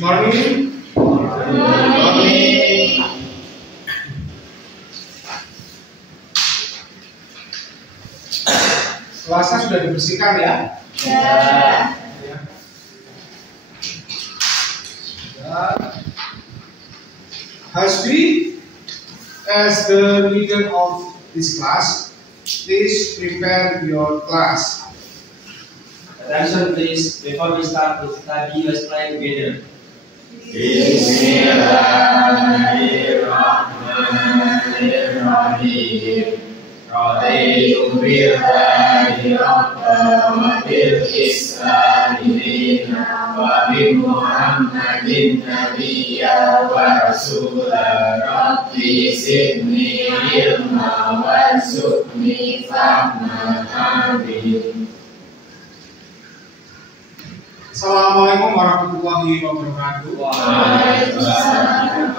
Morning. Morning. Kelasnya sudah dibersihkan ya? Ya. Hasbi, as the leader of this class, please prepare your class. Attention please, before we start the study, let's pray together. Bismillahirrahmanirrahim. Raditu billahi rabban wa bil islami dinan wa bi Muhammadin nabiyyan wa rasulan. Rabbi zidni ilman warzuqni fahman. Amin. Assalamualaikum warahmatullahi wabarakatuh. Waalaikumsalam.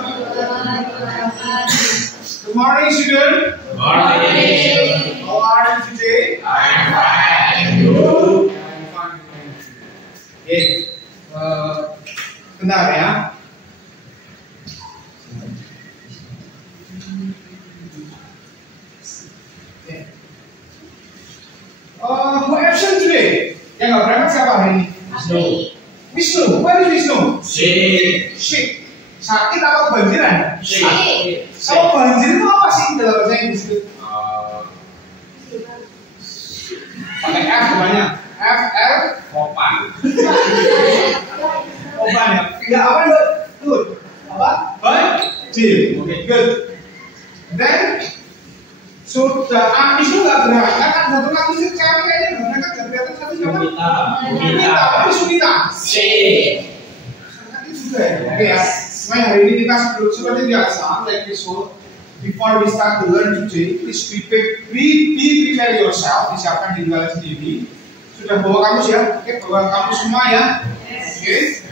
Good morning, student. Good morning. How are you today? I'm fine. You? I'm fine. Okay. Bentar ya. Okay. Who absent today? Yang nggak berangkat siapa hari ini? Wisnu. Where is Wisnu? Sick. Sakit apa kebanjiran? Kalau banjir itu apa sih dalam bahasa Inggris itu? Pakai F namanya. FL Opan. Opan ya. Enggak apa itu? Good. Apa? Banjir. Oke, good. Then sudah Wisnu nggak berangkat kan? Satu lagi sih cewek kayaknya nggak berangkat nggak kelihatan satu siapa? Sunita. Tapi Sunita. Sangat juga ya. Oke ya. Semuanya hari ini kita seperti biasa, like usual. Before we start to learn today, please prepare yourself. Disiapkan diri kalian sendiri. Sudah bawa kamus ya? Oke, bawa kamus semua ya. Oke.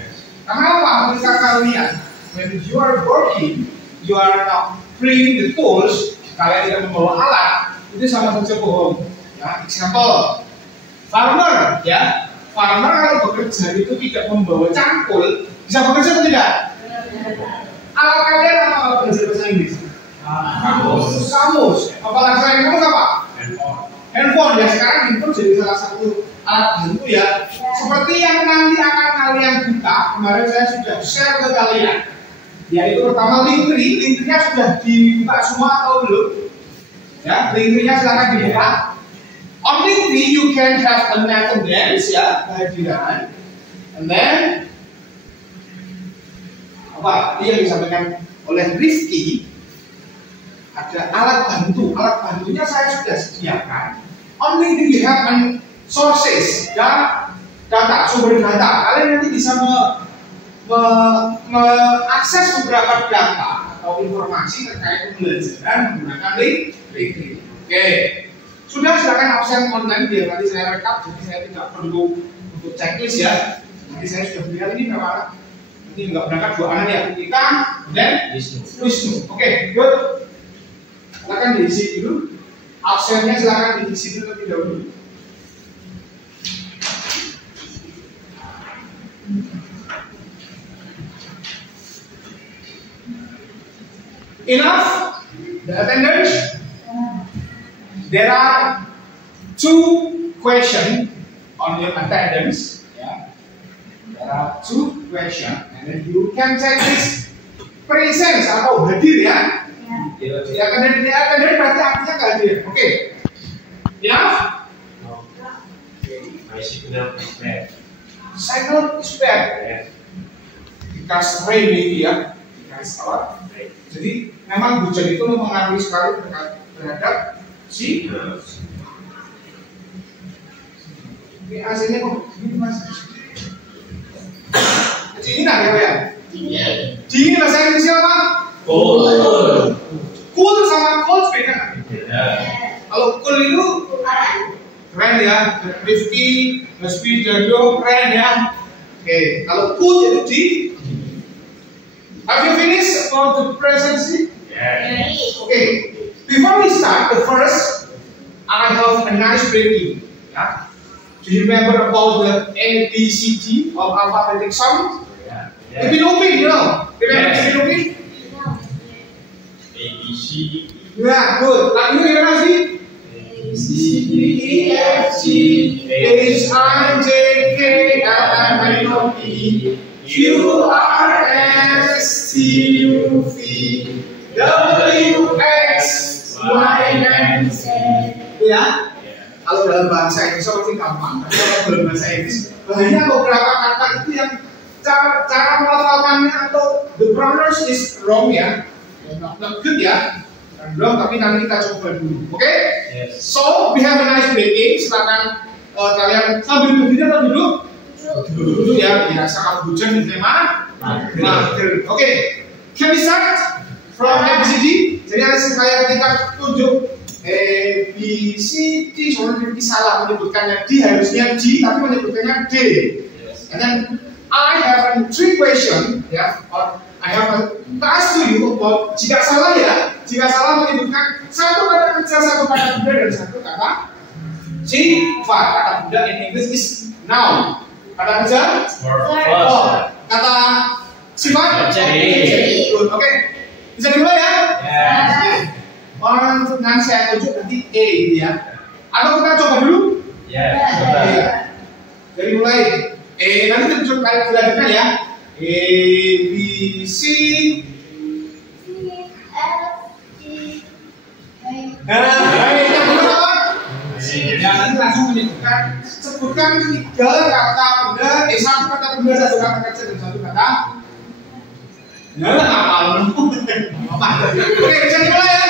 Karena apa? Ketika kalian, when you are working, you are not bringing the tools. Kalian tidak membawa alat, itu sama saja bohong. Ya, example, farmer, ya, farmer kalau bekerja itu tidak membawa cangkul, bisa bekerja atau tidak? Alat kalian apa kalau belajar bahasa Inggris? Kamus. Apalagi selain kamus apa? Handphone. Ya, sekarang handphone jadi salah satu alat bantu ya. Seperti yang nanti akan kalian buka, kemarin saya sudah share ke kalian. Yaitu pertama linknya sudah dibuka semua atau belum? Ya, linknya silakan dibuka. On link you can have an attendance ya, kehadiran. And then apa? Ini yang disampaikan oleh Rizky. Ada alat bantu. Alat bantunya saya sudah sediakan. On link you have an sources ya, data, sumber data. Kalian nanti bisa mengakses beberapa data atau informasi terkait pembelajaran menggunakan link. Oke, sudah silakan absen online biar nanti saya rekap, jadi saya tidak perlu untuk checklist ya. Nanti saya sudah melihat ini berapa anak. Ini nggak berangkat 2 anak ya, kita dan Wisnu. Oke, good. Silakan diisi dulu. Absennya silakan diisi dulu terlebih dahulu. Enough? The attendance? There are 2 questions on your attendance. Yeah. There are 2 questions, and then you can check this presence atau hadir ya. Ya, attendance berarti artinya hadir. Oke. Enough? My signal is bad. Signal is bad. Because rain maybe ya. Because apa? Jadi memang hujan itu mempengaruhi sekali terhadap si ini AC-nya kok begini mas? Kedinginan ya Pak ya? Dingin bahasa Inggrisnya apa? Cool sama cold beda nggak? Beda. Kalau cool itu keren ya, Rifki, Hasbi, Dado, keren ya. Oke, kalau cool itu di. Have you finished about the presidency? Yes. Okay. Before we start, the first, I have a nice breaking. Yeah. Do you remember about the ABCD of alphabetic sound? Yeah. Pipin Upin, you know? Pipin Upin? A B C. Yeah, good. Lagi itu gimana sih? A, C, D, E, F, G, H, I, J, K, L, M, N, O, P, Q, R, S, T, U, V, W, X, Y, and Z. Ya? Kalau dalam bahasa Indonesia masih gampang, tapi kalau dalam bahasa Inggris banyak beberapa kata itu yang cara melafalkannya atau the pronunciation is wrong ya, not good ya, belum, tapi nanti kita coba dulu, oke? Yes. So we have a nice breaking. Silakan kalian sambil berdiri atau duduk? Duduk ya, biasa kalau hujan di tema mager. Oke, can we start from ABCD? Jadi saya ketika tunjuk A, B, C, D, soalnya nanti salah menyebutkannya D, harusnya D, tapi menyebutkannya D. Yes. And then I have a three question, ya, or I have a task to you about jika salah menyebutkan satu kata kerja, satu kata benda dan satu kata sifat. Kata benda in English is noun. Kata kerja verb. Kata sifat Object. good. Oke, bisa dimulai ya? Yes. Orang nanti saya tunjuk nanti E gitu ya. Atau kita coba dulu? Yes. Iya. Dari mulai nanti kita tunjuk kalian belajarnya ya. A, B, C. Yang benar apa? Jangan langsung menyebutkan. Sebutkan tiga kata benda, satu kata benda, satu kata kerja dan satu kata. Nggak ngapal. Oke, bisa dimulai ya.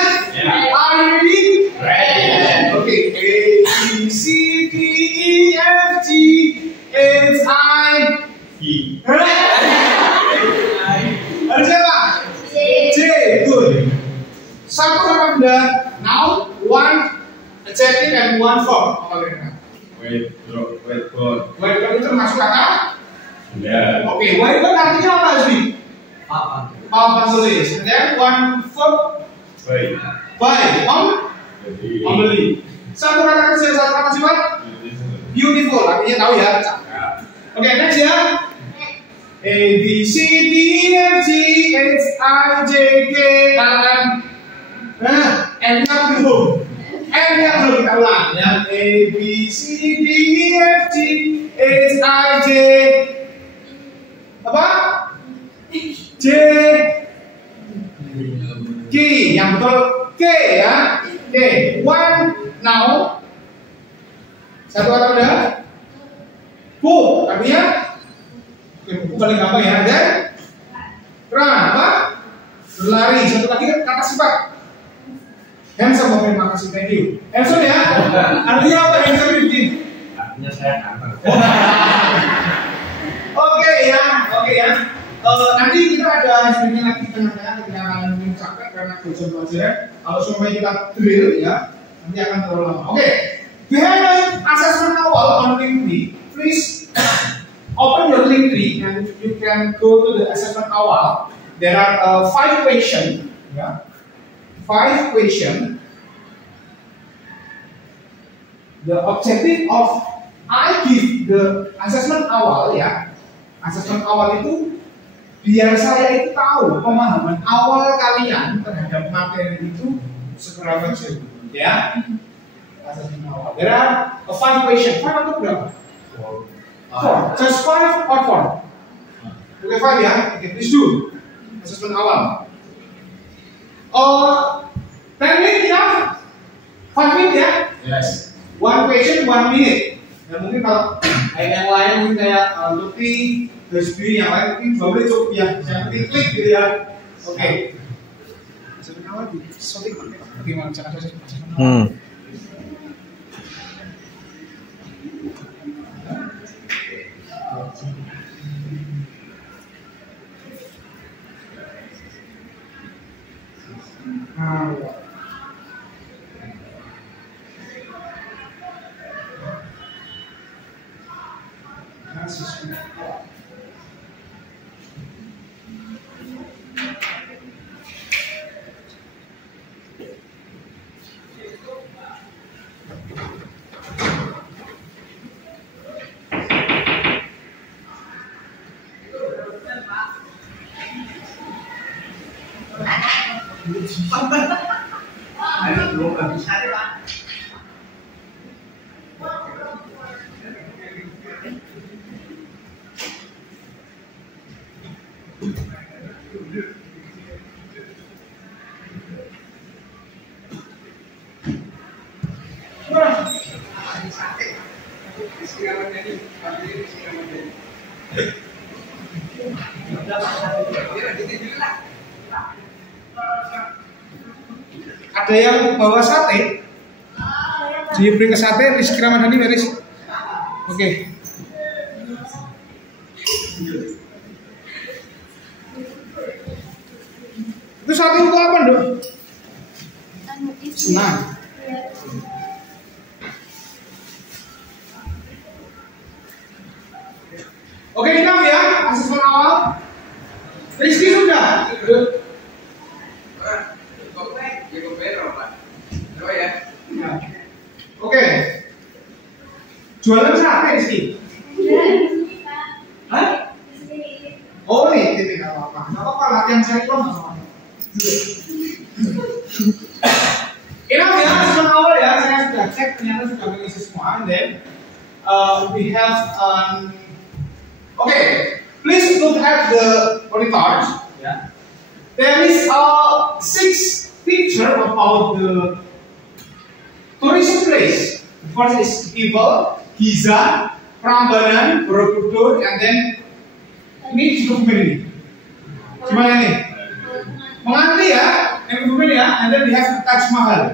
Are you ready? Ready. Oke, A, B, C, D, E, F, G, H, I, E. Ada siapa? J, good. Satu kata benda, noun, one adjective and one verb. Apa kira-kira? Whiteboard. Whiteboard itu termasuk kata? Ya. Oke, whiteboard artinya apa sih? Papan tulis. And then one verb, Baik. buy, Jadi. membeli. Satu kata kerja, satu kata sifat, beautiful. Artinya tahu ya. Oke, next ya. A, B, C, D, E, F, G, H, I, J, K, L, M. Nah, N-nya belum. N-nya belum kita ulang ya. A, B, C, D, E, F, G, H, I, J. Apa? J, K. Yang betul K ya. K. One noun. Satu kata benda. Book. Artinya buku paling gampang ya. Dan run apa? Berlari. Satu lagi kata sifat. Handsome, oke, terima kasih, thank you. Handsome ya? Artinya apa handsome ini? Artinya saya ganteng. Oke ya. Nanti kita ada sebenarnya lagi di tengah-tengah ketika kalian mungkin capek karena bosan pelajaran. Kalau semuanya kita drill ya, nanti akan terlalu lama. Oke. We have an assessment awal on link 3. Please open your link 3 and you can go to the assessment awal. There are 5 questions. Yeah. 5 questions. The objective of I give the assessment awal ya. Assessment awal itu biar saya itu tahu pemahaman awal kalian terhadap materi itu seberapa jauh ya. Assessment awal. There are 5 questions. 5 atau berapa? 4. Just 5 or 4? Oke, 5 ya. Okay, please do. Assessment awal. 10 minutes ya? 5 minutes ya? Yes. 1 question, 1 minute. Dan mungkin kalau yang lain mungkin kayak Lutfi, Hesbi, yang lain mungkin 2 menit cukup ya. Yang penting klik gitu ya. Oke. Assessment awal di shooting mana? Bagaimana cara assessment awal? Ada yang bawa sate? Diberi ke sate, Rizky Ramadhani beres. Oke. Itu sate untuk apa, Dok? Senang. Oke, enough ya, asesmen awal. Rizky sudah. Oke. Jualan sate Rizky? Hah? Oh nih, tidak apa-apa. Nggak apa-apa, latihan saya itu nggak apa-apa. Enough ya, asesmen awal ya. Saya sudah cek, ternyata sudah mengisi semua. And then we have okay, please look at the monitors. Yeah. There is 6 picture about the tourist place. The first is Iqbal, Giza, Prambanan, Borobudur, and then ini cukup ini. Gimana nih? Menganti ya, yang kemudian ya, and then we have Taj Mahal.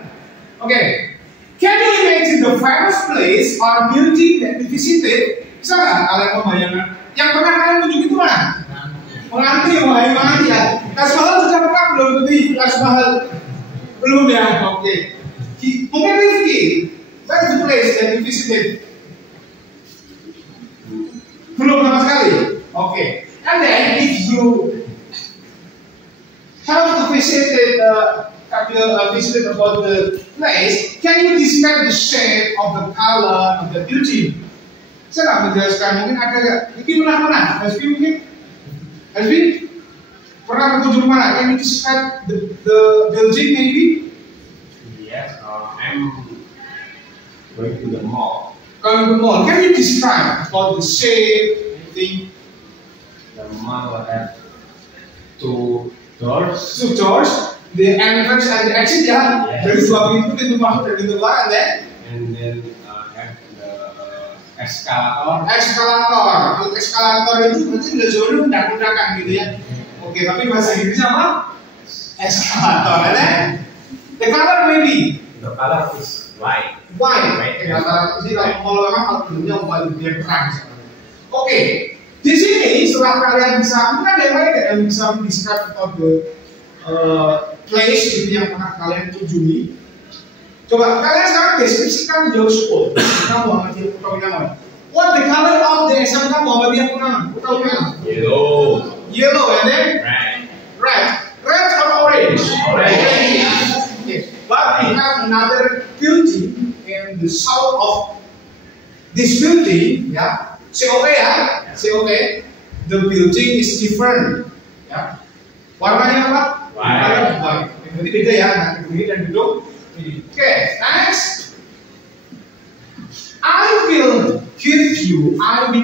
Okay, can you imagine the famous place or building that we visited? Bisa nggak kalian membayangkan? Yang pernah kalian kunjungi itu mana? Menganti, menganti ya. Taj Mahal sudah pernah belum? Taj Mahal belum ya? Oke. Mungkin Rifki, where is the place that you visited? Belum sama sekali. Oke. And then if you have to visited about the place, can you describe the shape of the color of the building? Saya nggak menjelaskan, mungkin ada nggak? Ini pernah mana? Hasbi mungkin? Hasbi pernah berkunjung mana? Can you describe the building maybe? Yes, I'm going to the mall. Going to the mall, can you describe about the shape, anything? The mall has 2 doors. 2 doors, the entrance and the exit ya. Yes. Dari 2 pintu masuk dan pintu keluar, And then have the eskalator. Eskalator. Eskalator itu berarti udah jauh undak-undakan gitu ya. Oke, tapi bahasa Inggrisnya apa? Eskalator, ya. The color maybe. The color is white. White. Rata-rata sih kalau memang kalau bentuknya white dia terang. Oke. Di sini setelah kalian bisa, mungkin ada yang lain yang bisa describe about the place gitu yang pernah kalian kunjungi. Coba kalian sekarang deskripsikan your school. SMK Muhammadiyah Purnama. What the color of the SMK Muhammadiyah Purnama? Yellow. Yellow and then Red. red. Red or orange? Orange. Yes. But we have another building in the south of this building, yeah. COP ya, COP. The building is different, ya. Warnanya apa? White. Berarti beda ya, nah ini dan gedung ini. Oke, next. I will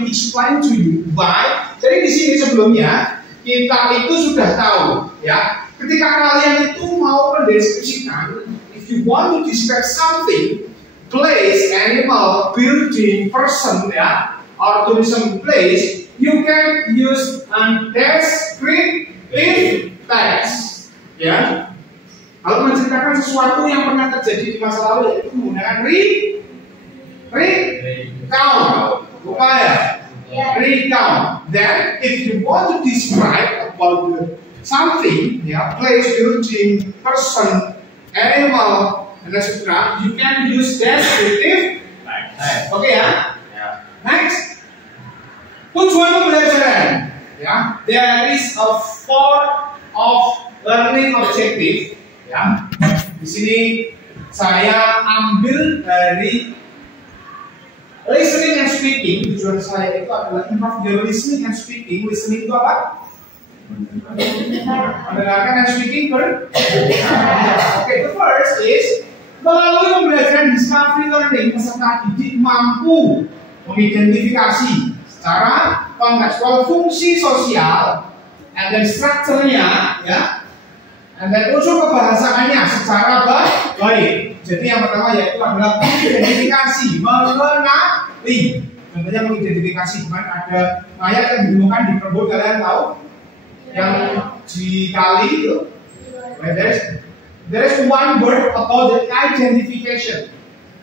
explain to you why. Jadi di sini sebelumnya kita itu sudah tahu, ya. Ketika kalian itu mau mendeskripsikan, if you want to describe something, place, animal, building, person, ya, or tourism place, you can use descriptive text, ya. Kalau menceritakan sesuatu yang pernah terjadi di masa lalu, yaitu menggunakan recount, lupa ya? Recount. Then, if you want to describe about something, ya, place, building, person, animal, and etc., you can use descriptive text. Oke ya? Next. Tujuan pembelajaran, ya. There is a form of learning objective, ya. Di sini saya ambil dari listening and speaking. Tujuan saya itu adalah improve your listening and speaking. Listening itu apa? Mendengarkan dan speaking okay, the first is melalui pembelajaran discovery learning, peserta didik mampu mengidentifikasi secara kontekstual fungsi sosial and then structure-nya, ya, and then unsur kebahasaannya secara baik. Jadi yang pertama yaitu adalah identifikasi, mengenali. Contohnya mengidentifikasi, dimana ada mayat yang ditemukan di Perbot, kalian tahu? Yang di kali itu, there is one word about the identification.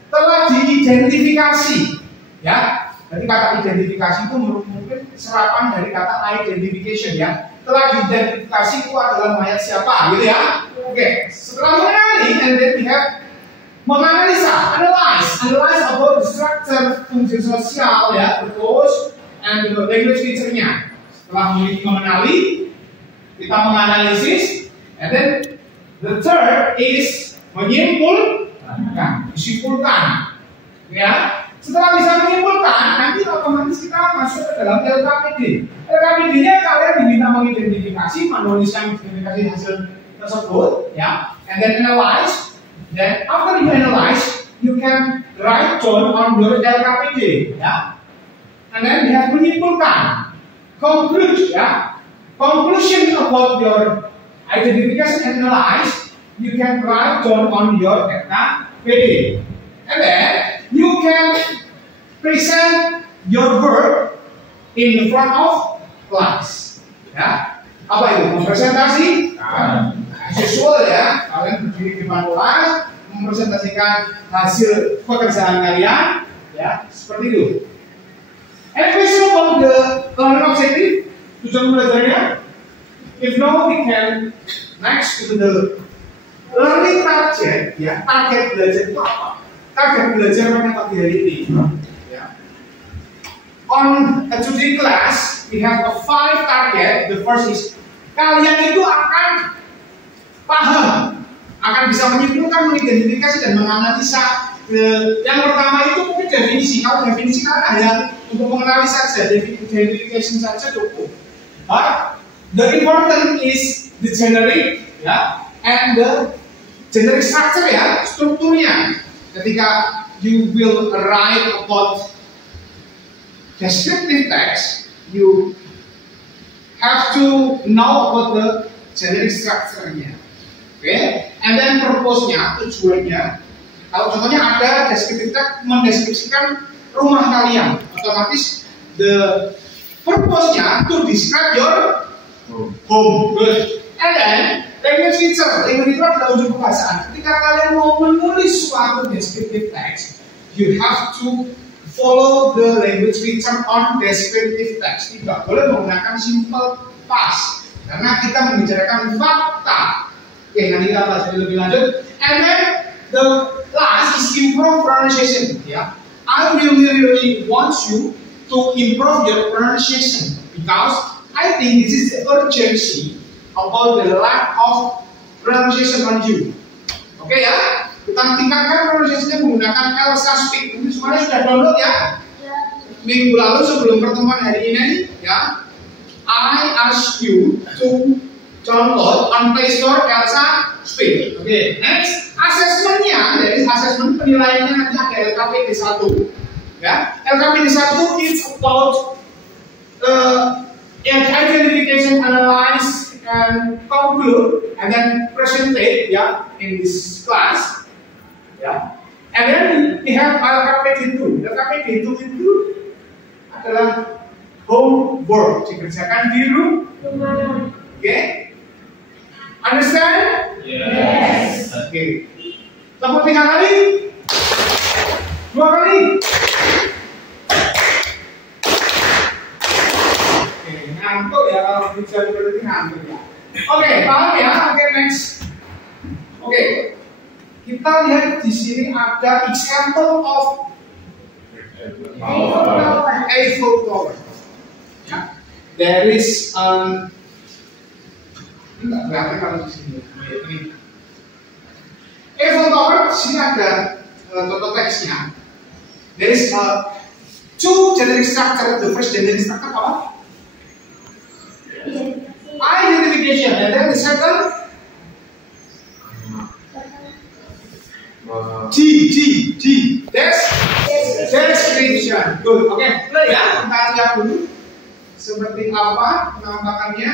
Telah diidentifikasi, ya. Jadi kata identifikasi itu mungkin serapan dari kata identification, ya. Telah diidentifikasi itu adalah mayat siapa, gitu ya. Oke, setelah mengenali, and then we have menganalisa, analyze about the structure, fungsi sosial, ya, terus, and the language feature-nya. Setelah mengenali, kita menganalisis, and then the third is menyimpulkan, disimpulkan, ya. Setelah bisa menyimpulkan, nanti otomatis kita masuk ke dalam LKPD. LKPD-nya kalian diminta mengidentifikasi, menuliskan identifikasi hasil tersebut, ya, and then analyze. Then after you analyze, you can write down on your LKPD, ya. And then we have menyimpulkan, conclude, ya. Conclusion about your identification and analyze, you can write down on your LKPD. And then you can present your work in the front of class, ya. Apa itu? Presentasi visual, ya. Kalian berdiri di depan kelas, mempresentasikan hasil pekerjaan kalian, ya, seperti itu. Any question about the learning objective? Tujuan belajarnya? If no, we can next to the learning target, ya. Target belajar itu apa? Target belajar pada pagi hari ini, ya. On today class, we have a 5 target. The first is kalian itu akan paham, akan bisa menyimpulkan, mengidentifikasi dan menganalisa. Yang pertama itu mungkin definisi. Kalau definisi kan hanya untuk mengenali saja, identification saja cukup. But the important is the generic, ya, and the generic structure, ya, strukturnya. Ketika you will write about descriptive text, you have to know about the generic structure-nya. Okay? And then purpose-nya, tujuannya. Kalau contohnya ada descriptive text mendeskripsikan rumah kalian, otomatis the purpose-nya to describe your home. Good. And then language feature. Language feature adalah unsur kebahasaan. Ketika kalian mau menulis suatu descriptive text, you have to follow the language feature on descriptive text. Tidak boleh menggunakan simple past karena kita membicarakan fakta. Oke, nanti kita pelajari lebih lanjut. And then the last is improve pronunciation. Ya, I really want you to improve your pronunciation because I think this is the urgency about the lack of pronunciation on you. Oke, ya, kita tingkatkan pronunciation-nya menggunakan Elsa Speak. Ini semuanya sudah download, ya. Minggu lalu sebelum pertemuan hari ini, ya, I ask you to download on Play Store Elsa Speak. Oke, next assessment-nya, dari assessment penilaiannya nanti ada LKPD 1. Ya, LKPD 1 is about identification, analyze, and conclude, and then presentate, ya, in this class. Ya, and then we have LKPD 2. LKPD 2 itu adalah homework, dikerjakan di rumah. Okay? Understand? Yes. Okay. Tepuk 3 kali. 2 kali. Oke, ngantuk ya kalau bicara berarti ngantuk ya. Oke, paham ya? Oke, next. Oke. Kita lihat di sini ada example of Eiffel Tower. Ya. There is enggak kelihatan kalau di sini. Ini. Eiffel Tower, di sini ada contoh teksnya. There is two generic structure. The first generic structure apa? classification, and then the second G. Description. Good. Oke, ya kita lihat dulu seperti apa penampakannya.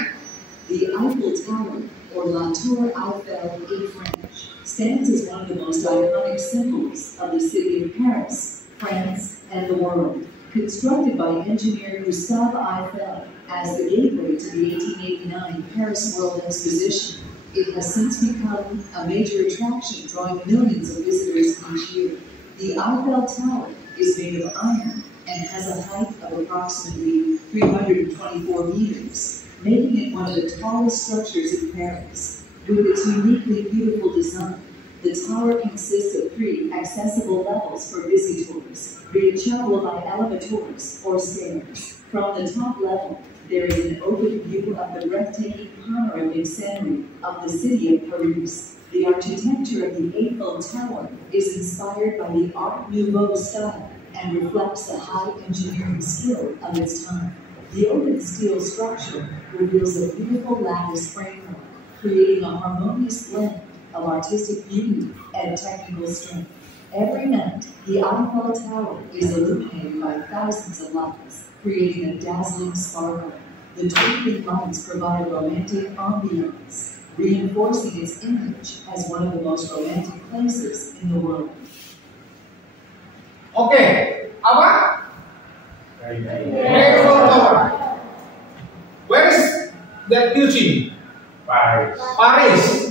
The Eiffel Tower, or La Tour Eiffel in French, stands as one of the most iconic symbols of the city of Paris, France, and the world. Constructed by engineer Gustave Eiffel as the gateway to the 1889 Paris World Exposition, it has since become a major attraction, drawing millions of visitors each year. The Eiffel Tower is made of iron and has a height of approximately 324 meters, making it one of the tallest structures in Paris. With its uniquely beautiful design, the tower consists of 3 accessible levels for visitors, reachable by elevators or stairs. From the top level, there is an open view of the breathtaking panoramic scenery of the city of Paris. The architecture of the Eiffel Tower is inspired by the Art Nouveau style and reflects the high engineering skill of its time. The open steel structure reveals a beautiful lattice framework, creating a harmonious blend of artistic beauty and technical strength. Every night, the Eiffel Tower is illuminated by thousands of lights, creating a dazzling sparkle. The twinkling lights provide a romantic ambiance, reinforcing its image as one of the most romantic places in the world. Oke, apa? Eiffel Tower. Where is that building? Paris.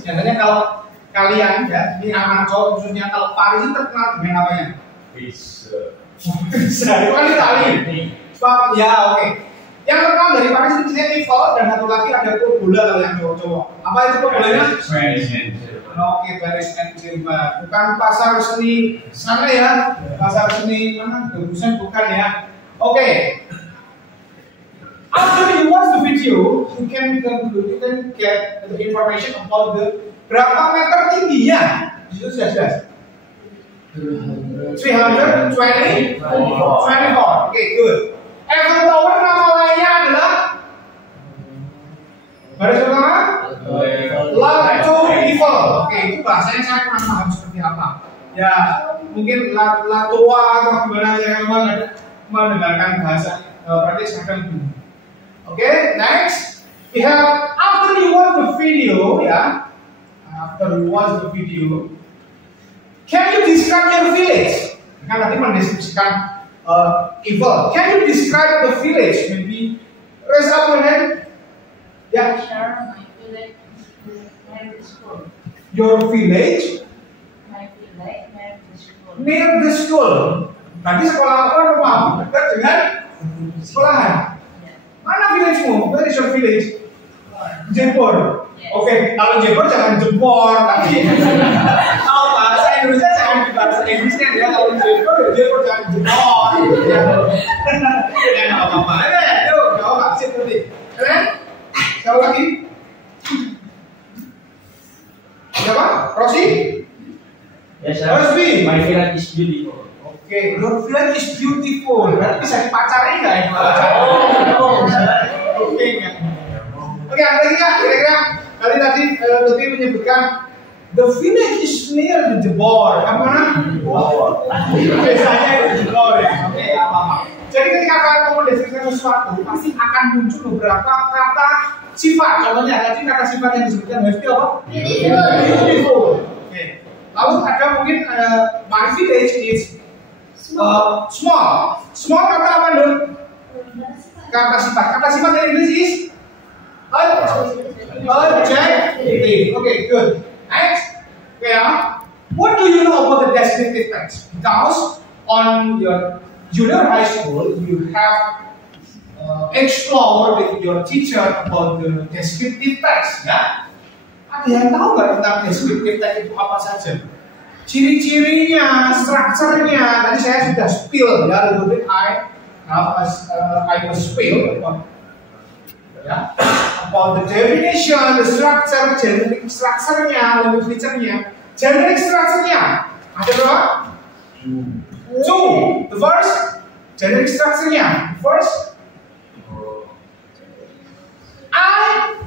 Biasanya kalau kalian ya, ini anak cowok khususnya kalau Paris itu terkenal dengan apanya? Pizza. Itu kan Itali. Sebab ya oke. Yang terkenal dari Paris itu biasanya Eiffel dan satu lagi ada bola kalau yang cowok-cowok. Apa itu bolanya? Oke, Paris Saint-Germain. Bukan pasar seni sana ya. Pasar seni mana? Gebusan bukan ya. Oke. After you watch the video, you can get the information about the berapa meter tingginya. Itu sudah jelas. 324. Oke, good. Eiffel Tower nama lainnya adalah baris pertama La Tour Eiffel. Oke, itu bahasanya saya kurang paham seperti apa. Ya, mungkin La Tour atau gimana saya memang mendengarkan bahasa praktis akan dulu. Oke, next we have after you watch the video, ya. After you watch the video, can you describe your village? Kan tadi mendeskripsikan Eiffel. Can you describe the village? Maybe raise up your hand. Yeah. Sure, my village is near the school. Your village My village near the school. near the school. Tadi sekolah apa rumah dekat dengan sekolahan. Mana village-mu? Where is your village? Jepur. Yes. Oke, kalau Jepur jangan jempor tapi kalau bahasa Indonesia jangan di bahasa Inggrisnya ya. Kalau Jepur jangan jempor. Ya nggak apa-apa. Yuk, nggak apa-apa. Sip nanti. Kalian? Siapa lagi? Siapa? Rosi? Yes, sir. Rosby. My village is beautiful. Oke, your village is beautiful. Berarti bisa dipacarin nggak ya? Oke, nggak? Oke, ada lagi nggak? Kira-kira kali tadi Lutfi menyebutkan the village is near the Jebor. Apa mana? Biasanya itu Jebor ya. Oke, apa-apa. Jadi ketika kalian mau mendeskripsikan sesuatu, pasti akan muncul beberapa kata sifat. Contohnya tadi kata sifat yang disebutkan Hesti apa? Beautiful. Oke. Lalu ada mungkin my village is small. Small kata apa dong? Kata sifat. Kata sifat dari Inggris is adjective. Okay, good. Next, what do you know about the descriptive text? Because on your junior high school, you have explore with your teacher about the descriptive text. Ya, ada yang tahu nggak tentang descriptive text itu apa saja? Ciri-cirinya, strukturnya. Tadi saya sudah spill ya, little bit I will spill about the definition, the structure, generic structure-nya, language feature-nya, generic structure-nya. Ada berapa? Two. The first, generic structure-nya. First, I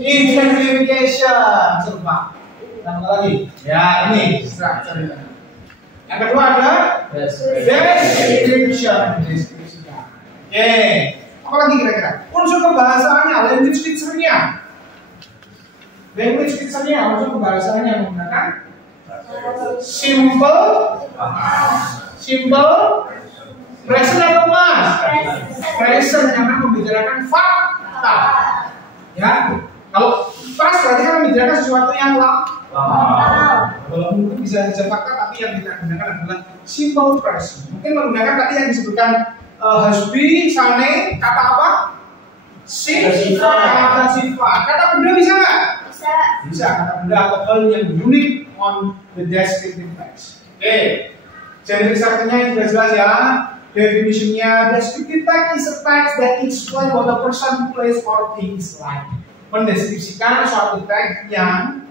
Identification. Coba. Tambah lagi. Ya, ini strukturnya. Yang kedua ada description. Oke. Apa lagi kira-kira? Unsur kebahasaannya, language feature-nya. Language feature-nya, unsur kebahasaannya menggunakan simple, present atau past? Present karena membicarakan fakta. Ya, kalau past berarti kan membicarakan sesuatu yang lama. Kalau mungkin bisa fakta, tapi yang kita gunakan adalah simple present. Mungkin menggunakan tadi yang disebutkan has been, sane, kata apa? Kata sifat. Kata benda bisa nggak? Bisa. Kata benda atau hal yang unik on the descriptive text. Oke. Generic structure-nya sudah jelas ya. Definition-nya, descriptive text is a text that explains what a person, place, or things like. Mendeskripsikan suatu teks yang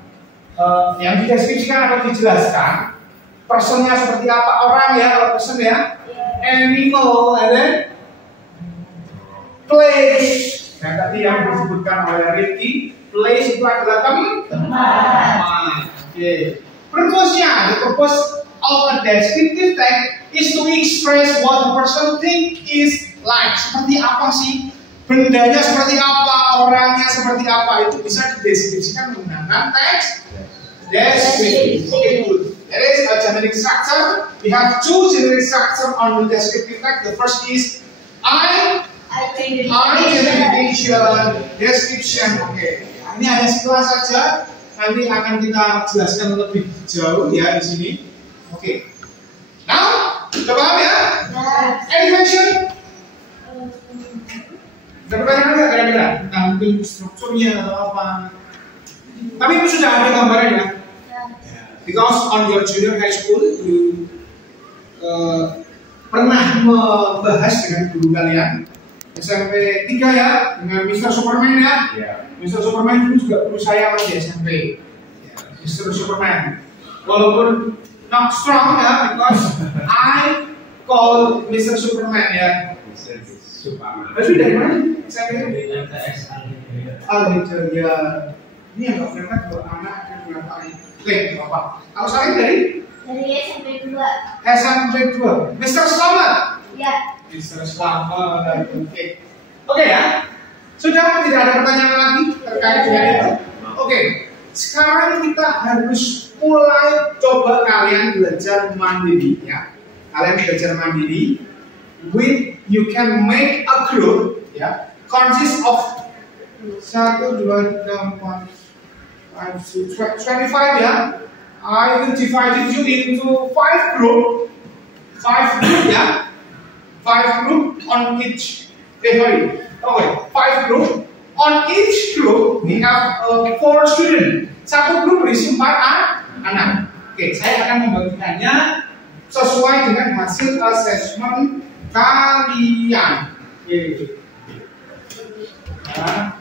dideskripsikan atau dijelaskan. Personnya seperti apa, orang ya, kalau person ya. Animal, and then place. Yang tadi yang disebutkan oleh Ricky, place itu adalah tempat. Oke. Purpose-nya, the purpose of a descriptive text is to express what the person think is like. Seperti apa sih? Bendanya seperti apa, orangnya seperti apa, itu bisa dideskripsikan menggunakan teks descriptive. Okay, good. There is a generic structure. We have two generic structure on the descriptive text. The first is identification, description. Oke. Ini hanya sekilas saja. Nanti akan kita jelaskan lebih jauh ya di sini. Oke. Now, sudah paham ya? Animation. Sudah pertanyaan nggak kira-kira tentang strukturnya atau apa? Tapi itu sudah ada gambarannya. Because on your junior high school you pernah membahas dengan guru kalian SMP 3 ya, dengan Mr. Superman ya. Mr. Superman itu juga guru saya waktu SMP. Mr. Superman. Walaupun not strong ya, because I call Mr. Superman ya. Superman. Tapi dari mana? SMP MTS Al-Hijr ya. Ini yang gak pernah dua anak dan dua anak. Oke, apa? Kalau saya dari SMP 2. SMP 2. Mr. Slamet. Ya. Mr. Slamet. Oke ya. Sudah tidak ada pertanyaan lagi terkait dengan itu. Oke. Sekarang kita harus mulai coba kalian belajar mandiri ya. Kalian belajar mandiri. You can make a group ya. Consist of 1, 2, 3, 4, 5, 6, 25 ya. I will divide you into 5 group. 5 group ya. 5 group on each. Sorry. Okay, 5 group. On each group we have 4 students. Satu grup berisi 4 anak. Oke, saya akan membagikannya sesuai dengan hasil assessment kalian. Oke. Nah.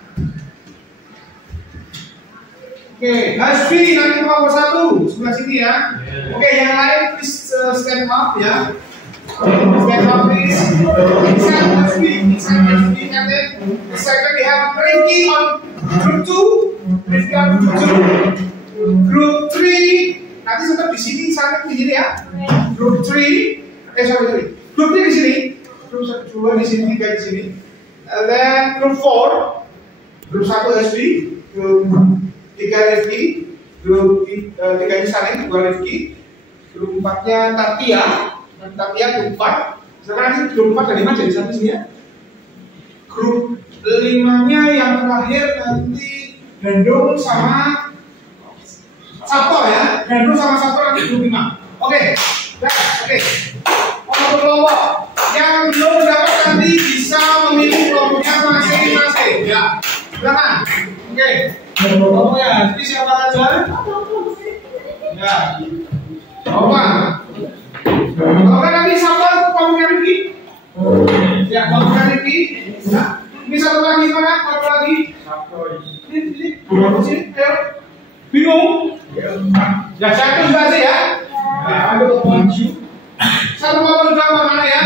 Oke, Hasbi nanti nomor 1 sebelah sini ya. Oke, yang lain please stand up ya. Stand up please. Inside Hasbi, and then the second we have Ricky on group 2, Ricky on group 3. Nanti tetap di sini, sana di sini ya. Group 3, sorry. Group 3 di sini. Group 2 di sini, 3 di sini. And then group 4, group 1 Hasbi, group 3 Rifki, grup 3 nya Salim, 2 Rifki, grup 4 nya Tatia, dan Tatia grup 4. Sekarang ini grup 4 dan 5 jadi satu sini ya. Grup 5 nya yang terakhir nanti Dandung sama Sabto ya. Dandung sama Sabto nanti grup 5. Oke, oke. Untuk kelompok yang belum dapat nanti bisa memilih kelompoknya masing-masing ya. Silakan. Oke. Kelompoknya, jadi siapa saja? Ya. Apa? Oke, nanti siapa kelompoknya Rifki? Ya, kelompoknya Rifki. Ya. Ini satu lagi mana? Satu lagi. Ini. Ayo. Bingung? Ya, satu saja ya. Ya, ambil baju. Satu kelompok sudah mana ya?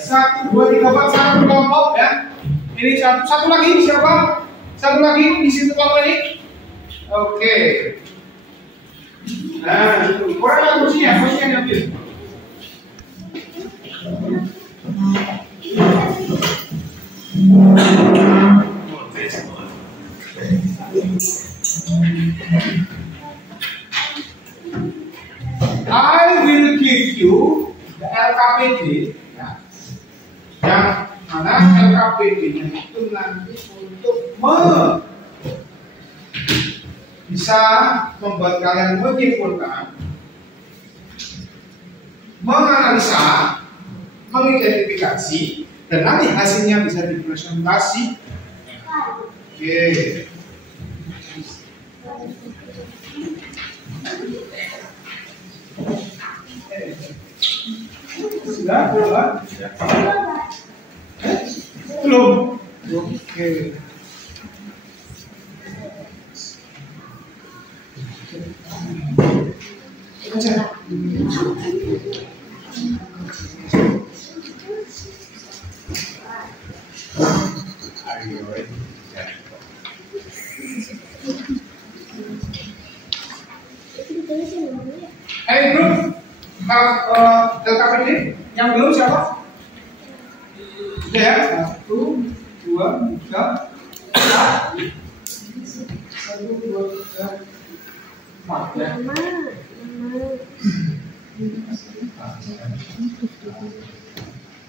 1, 2, 3, 4, satu kelompok ya. Ini satu lagi siapa? Satu lagi di situ apa ini? Oke. Nah, itu. Kurang kursinya diambil. I will give you the LKPD, ya. Yang mana LKPD-nya itu nanti untuk bisa membuat kalian menyimpulkan, menganalisa, mengidentifikasi, dan nanti hasilnya bisa dipresentasi. Oke. Sudah, belum? Belum. Oke. Are you ready? Yeah. Hey group, LKPD yang belum siapa? Sudah ya? 1, 2, 3, 1, 2, 3, 4 ya.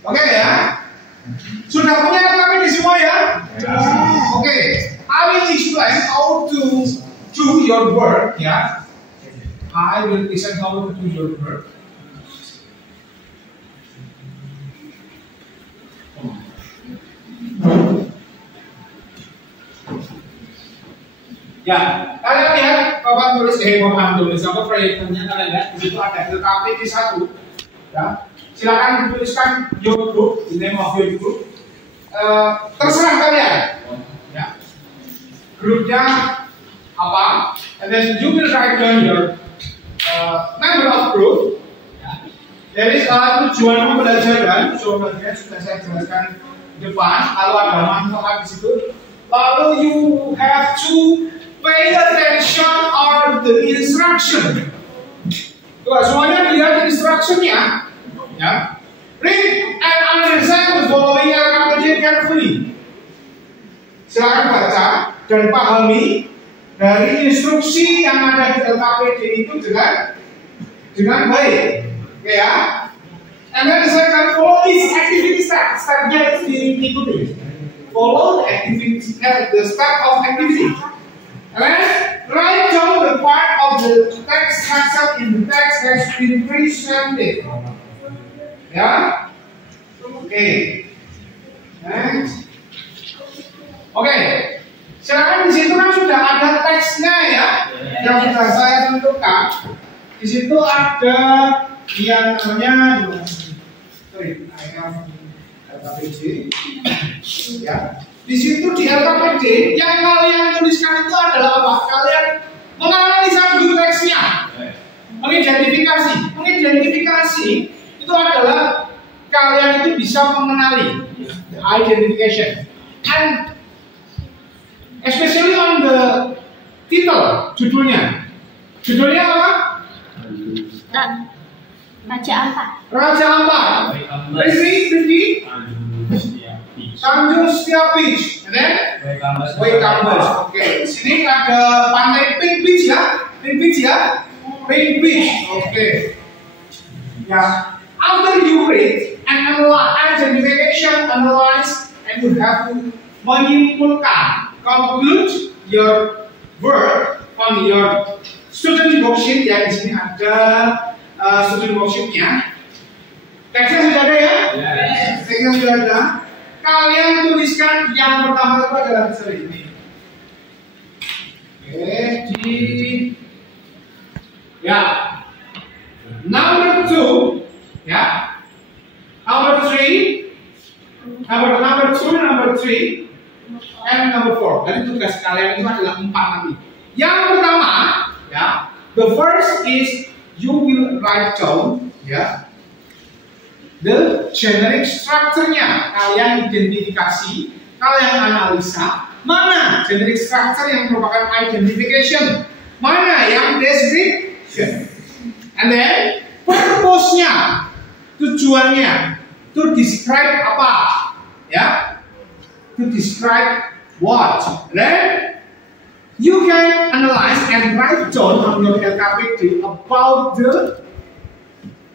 Oke ya. Sudah punya LKPD semua ya? Oke. I will explain how to do your work ya. I will present how to do your work. Ya, kalian lihat papan tulis apa proyektornya kalian lihat di situ ada LKPD 1. Ya, silakan dituliskan your group, the name of your group. Terserah kalian. Ya, grupnya apa? And then you will write down your member of group. Jadi tujuan pembelajaran sudah saya jelaskan di depan. Lalu ada manfaat di situ. Lalu you have to pay attention on the instruction. Tuh, semuanya lihat instructionnya. Ya. Read and understand the following LKPD carefully. Silakan baca dan pahami dari instruksi yang ada di LKPD itu dengan baik. Oke ya. And then saya akan follow this activity step. Stepnya itu diikuti. Follow the activity, the step of activity. And then write down the part of the text concept in the text has been presented. Ya. Oke. Next. Oke. Silakan di situ kan sudah ada teksnya ya, yang sudah saya tentukan. Di situ ada yang namanya, LKPD. Ya. Di situ di LKPD yang kalian tuliskan itu adalah apa? Kalian menganalisa dulu teksnya, mengidentifikasi. Mengidentifikasi itu adalah kalian itu bisa mengenali, identification, and especially on the title, judulnya. Judulnya apa? Raja Ampat. Raja Ampat. Review Tanjung Setia Beach. And then Way Kambas. Oke, di sini ada pantai Pink Beach ya. Pink Beach ya. Pink Beach. Oke. Ya. After you read and analyze, identification, analyze, and you have to menyimpulkan, conclude your work on your student worksheet ya. Di sini ada student worksheetnya. Teksnya sudah ada ya? Yes. Teksnya sudah ada. Kalian tuliskan yang pertama itu adalah seperti ini. Oke, ya. Number 2, ya. Number 3, number 2, number 3, and number 4. Jadi tugas kalian itu adalah 4 nanti. Yang pertama, ya, the first is you will write down, ya, the generic structure-nya. Kalian identifikasi, kalian analisa, Mana generic structure yang merupakan identification, mana yang description. And then purpose-nya, tujuannya, to describe apa, ya, to describe what. Then you can analyze and write down on your LKPD about the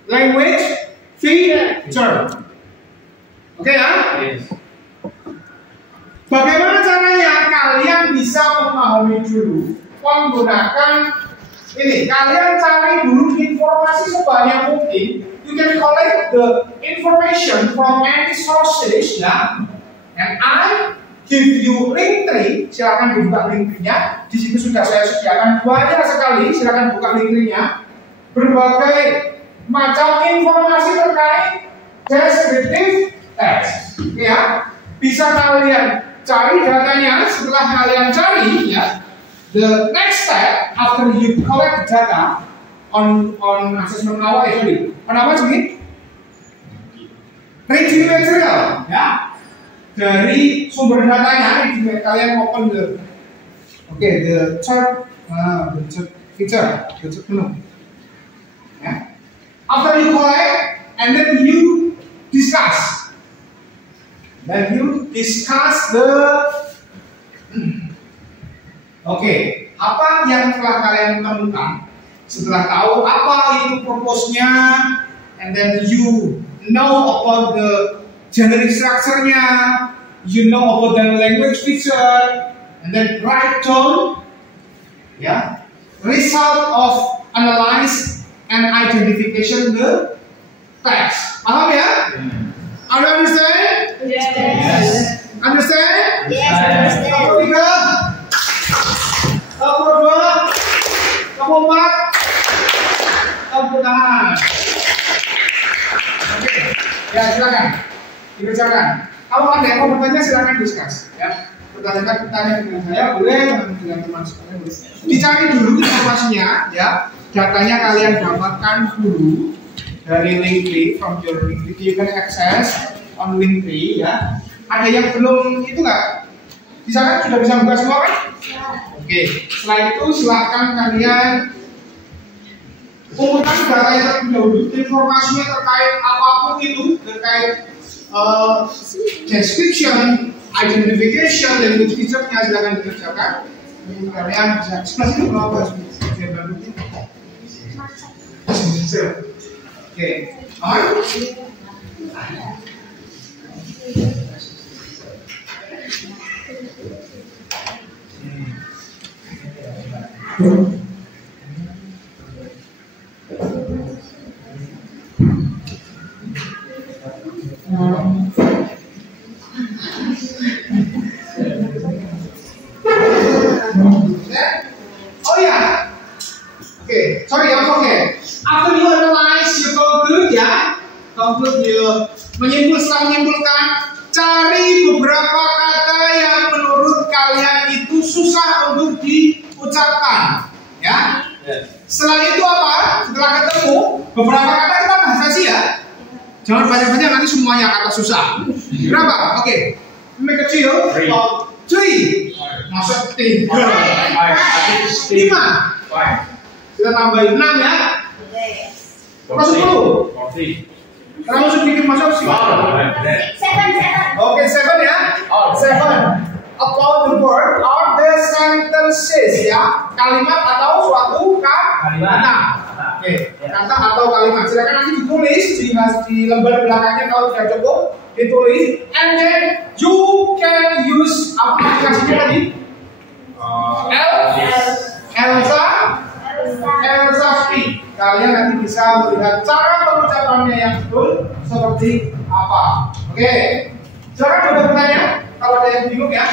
language feature. Oke ya? Yes. Bagaimana caranya kalian bisa memahami dulu menggunakan ini? Kalian cari dulu informasi sebanyak mungkin. You can collect the information from any sources, ya. And I give you link tree. Silakan dibuka link tree-nya. Di situ sudah saya sediakan banyak sekali. Silakan buka link tree-nya. Berbagai macam informasi terkait descriptive text, ya. Bisa kalian cari datanya. Setelah kalian cari, ya, the next step after you collect data on assessment awal itu on apa sih? Reading material, ya. Dari sumber datanya, kalian open the chart feature, the chart menu. Ya. After you collect and then you discuss. Then you discuss the apa yang telah kalian temukan setelah tahu apa itu purpose-nya, and then you know about the generic structure-nya, you know about the language feature, and then write down, ya, result of analyze and identification the text. Paham ya? Are you understand? Yes. Understand? Yes, understand. Nomor 3, nomor 2, nomor 4, tepuk tangan. Oke, ya silakan dikerjakan. Kalau ada yang mau bertanya silakan discuss, ya. Pertanyaan dengan saya boleh, dengan teman sekalian boleh. Dicari dulu informasinya, ya. Datanya kalian dapatkan dulu dari Linktree, from your Linktree. You can access on Linktree, ya. Ada yang belum itu nggak? Bisa kan? Sudah bisa buka semua kan? Oke. Setelah itu silakan kalian kumpulkan data yang terlebih dahulu, informasinya terkait apapun itu, terkait description, identification, dan feature-nya silakan dikerjakan. Kalian bisa seperti itu berapa? Oke. Oh ya, oke, sorry, I'm okay. After you analyze, you conclude, ya, menyimpulkan, cari beberapa kata yang menurut kalian itu susah untuk diucapkan, ya. Setelah itu apa? Setelah ketemu beberapa kata kita bahas aja, ya. Jangan banyak-banyak, nanti semuanya kata susah. Berapa? Oke, make kecil. 3. Masuk 3. 5. Kita tambahin 6, ya. Masuk 10. Kamu sedikit masuk sih. 7. Oke, 7 ya. 7. About the word or the sentences, ya. Kalimat atau suatu kata. Oke, kata atau kalimat. Silakan nanti ditulis di lembar belakangnya kalau sudah cukup, ditulis. And then you can use apa aplikasinya tadi? Elsa Speak. Kalian nanti bisa melihat cara pengucapannya yang betul seperti apa. Oke, silakan coba bertanya kalau ada yang bingung, ya.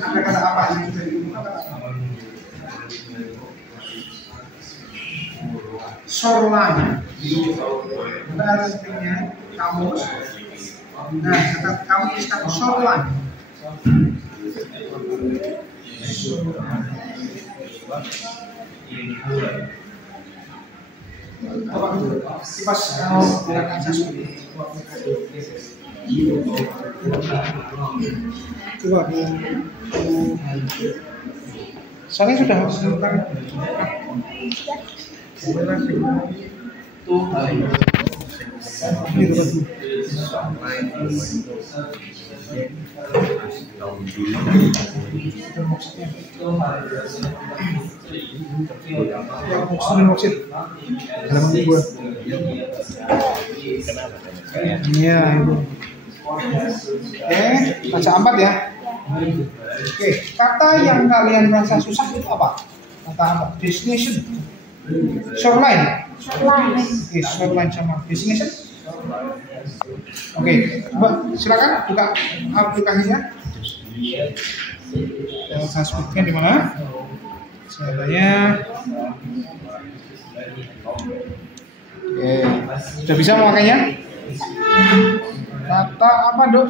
Ada kata apa yang bisa digunakan? Shoreline. Ada artinya kamus. Nah, kata kamus kata shoreline. Kipas kalau gerakan sesuatu. Coba. Saya sudah melakukan Iya, itu. Oke, baca 4 ya. Oke, kata yang kalian merasa susah itu apa? Kata apa? Destination. Shoreline. Oke, shoreline sama destination. Oke, coba silakan buka aplikasinya. Saya sebutkan di mana? Caranya. Oke, sudah bisa memakainya? Kata apa, Dok?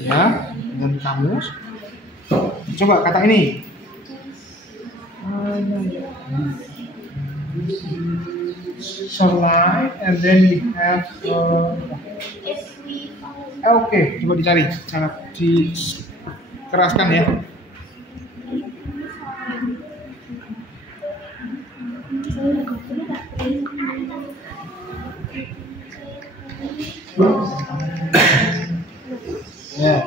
Ya, dan kamus. Coba kata ini. Shoreline, and then we have. Oke, coba dicari cara dikeraskan ya. Ya.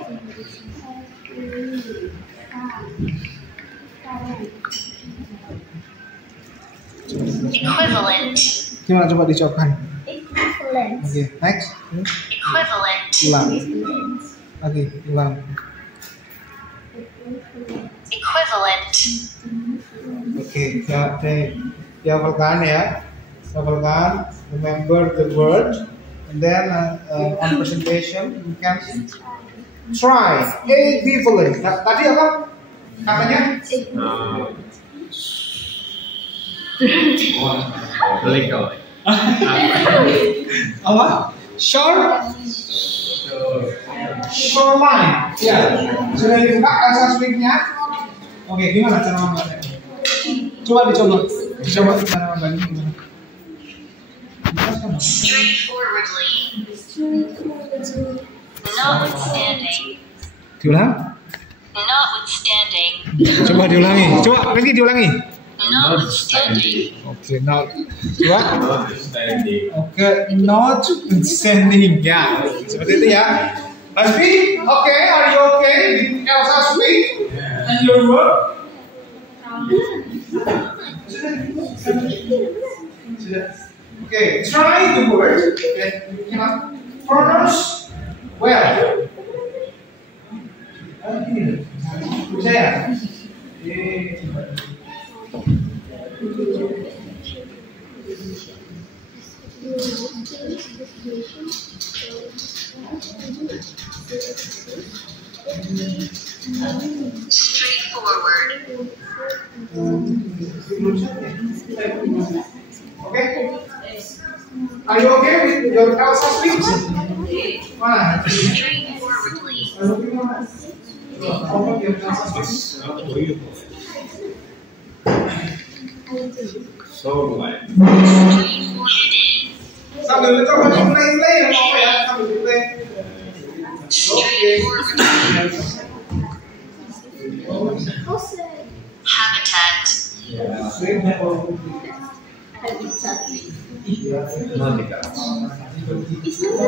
Equivalent. Gimana coba dicobakan? Equivalent. Oke, next. Equivalent. Ulang. Oke, ulang. Equivalent. Oke, dihafalkan ya. Hafalkan. Remember the word, and then on presentation you can try equivalent. Nah, tadi apa katanya? Apa? Shoreline. Ya, sudah dibuka bahasa speaknya. Oke, gimana cara membacanya? Coba dicoba cara membacanya gimana? Straightforwardly. Notwithstanding. Diulang? Notwithstanding. Coba diulangi. Coba lagi diulangi. Notwithstanding. Okay, not what? Understanding. Okay, notwithstanding. Ya, seperti itu ya. Hasbi, okay, are you okay with Elsa's speak and your work? Sudah. Okay, try the word that you cannot pronounce well. Bisa ya? Straightforward. Okay? Are you okay with your Elsa speech? Mana? Straightforwardly. So like. Sambil mencoba play ya, apa ya? Sambil play. Habitat.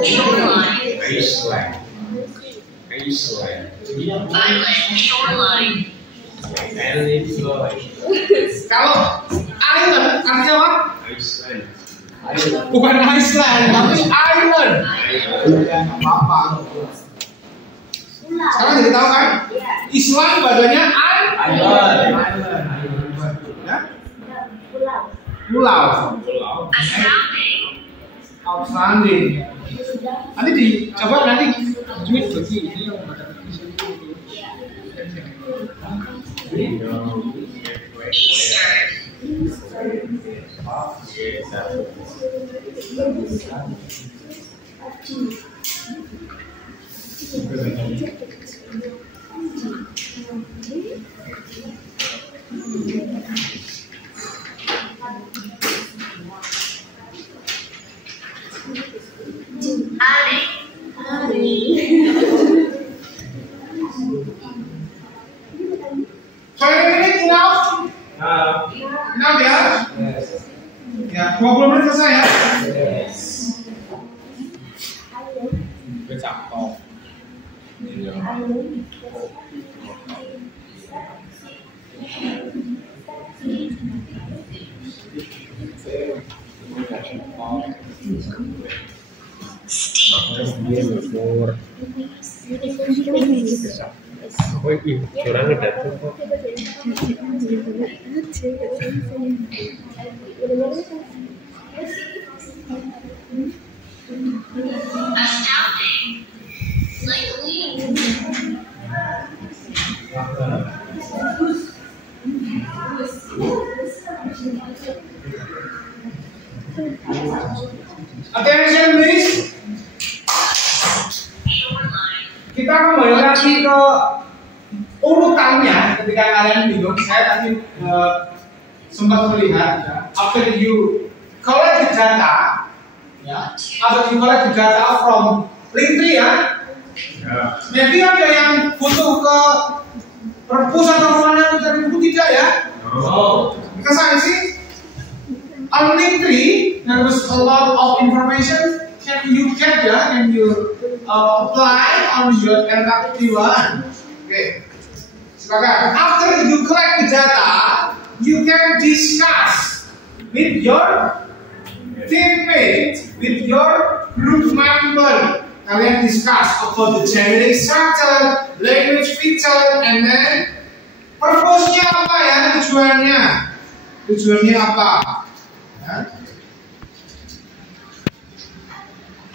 Shoreline. Iceland. Iceland. Island. Shoreline. Kalau island artinya apa? Iceland. Bukan Iceland, tapi island. Ya, nggak apa-apa. Sekarang jadi tahu kan? Island badannya island. Ya? Pulau. Astounding. Outstanding. Nanti dicoba nanti Jimmy bagi ini yang Eastern. Adding. 20 minutes enough? Enough ya? Ya, 20 menit selesai ya? Astounding. Likely. Attention please. Shoreline. Kita kembali lagi ke urutannya ketika kalian bingung. Saya tadi sempat melihat ya, after you collect the data, ya, after you collect the data from Linktree ya, maybe ada yang butuh ke perpus atau kemana mencari buku tidak ya? Because I see on Linktree there was a lot of information. Can you get ya? Can you apply on your LKP1? Okay. Silakan. After you collect the data, you can discuss with your teammate, with your group member. Kalian discuss about the generic structure, language feature, and then purpose-nya apa ya, tujuannya? Tujuannya apa? Ya.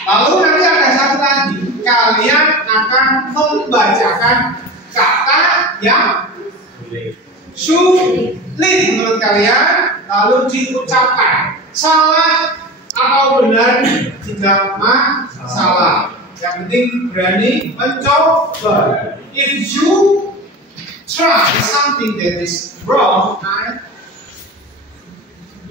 Lalu nanti ada satu lagi, kalian akan membacakan kata yang sulit menurut kalian, lalu diucapkan. Salah atau benar tidak masalah. Yang penting berani mencoba. If you try something that is wrong, I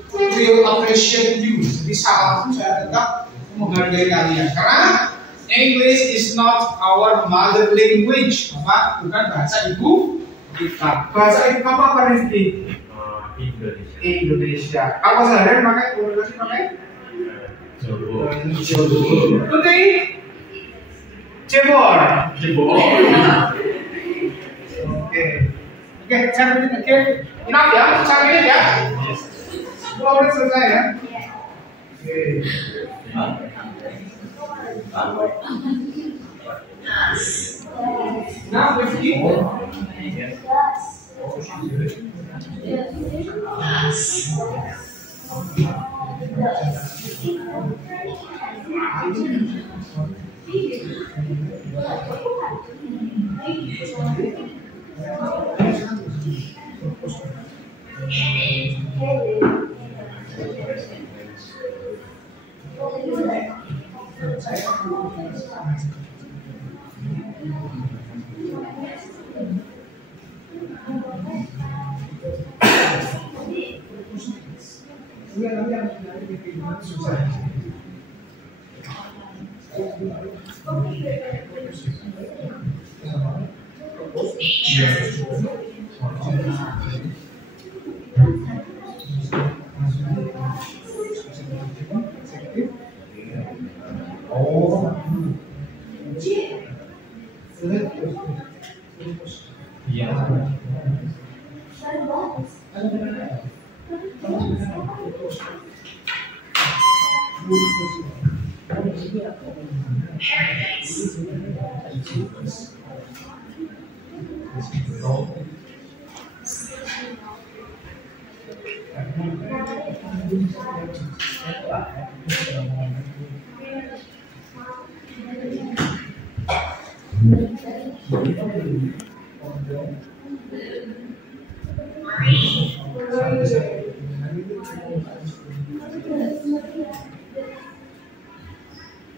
will appreciate you. Jadi salah pun saya tetap menghargai kalian. Karena English is not our mother language, bukan bahasa ibu kita. Bahasa ibu apa Rifki? Indonesia. Indonesia. Kalau seharian pakai komunikasi pakai Jawa. Putih Jebor. Oke. Oke, saya oke. Enough ya, saya ini ya. 10 menit selesai ya. Oke. Now with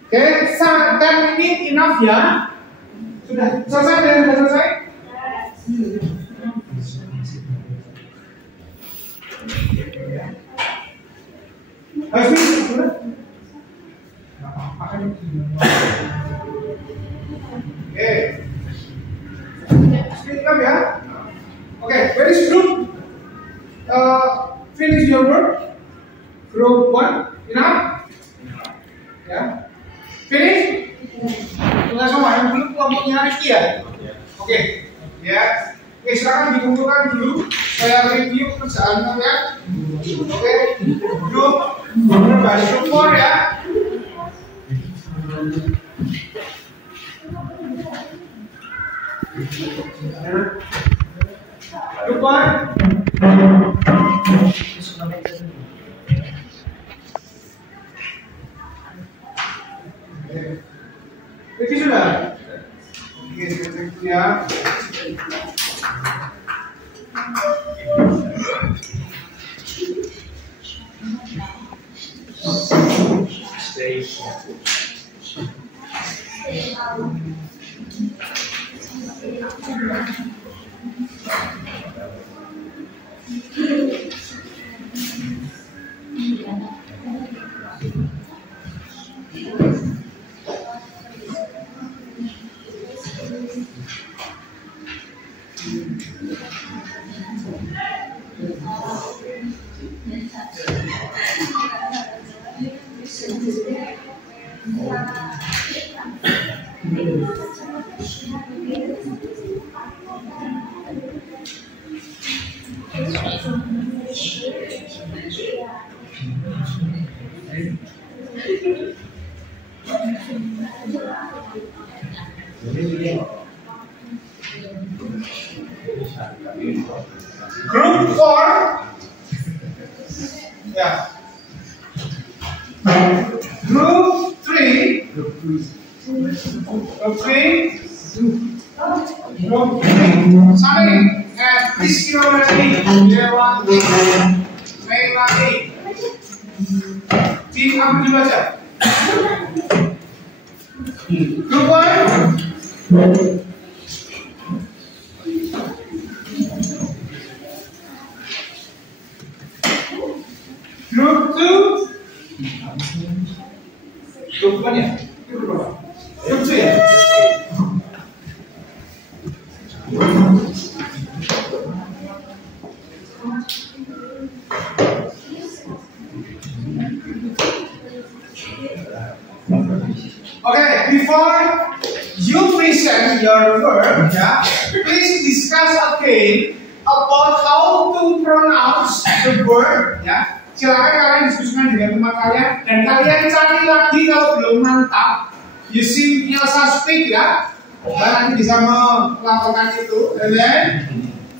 Oke, 10 menit enough ya. Sudah selesai dan sudah selesai? Habis ini sudah? Oke. Speed up ya. Oke, where is group? Finish your work. Group 1, enough? Ya. Finish? Sudah semua yang belum kelompoknya Rifki ya? Oke. Ya. Oke, silakan dikumpulkan dulu. Saya review kerjaan kalian. Oke. Grup berbahasa grup 4 ya. Grup 1. Review sudah? Oke, kita ya. Group 4 ya. Group 3 Sunny and Rizky already lewat main lagi tim apa dibaca Group 1 Group 2 Group 1 ya? Group 2 ya? before you present your work, ya, please discuss again about how to pronounce the word, ya. Silakan kalian diskusikan dengan teman kalian dan kalian cari lagi kalau belum mantap using Elsa Speak, ya. Kalian nanti bisa melakukan itu. And then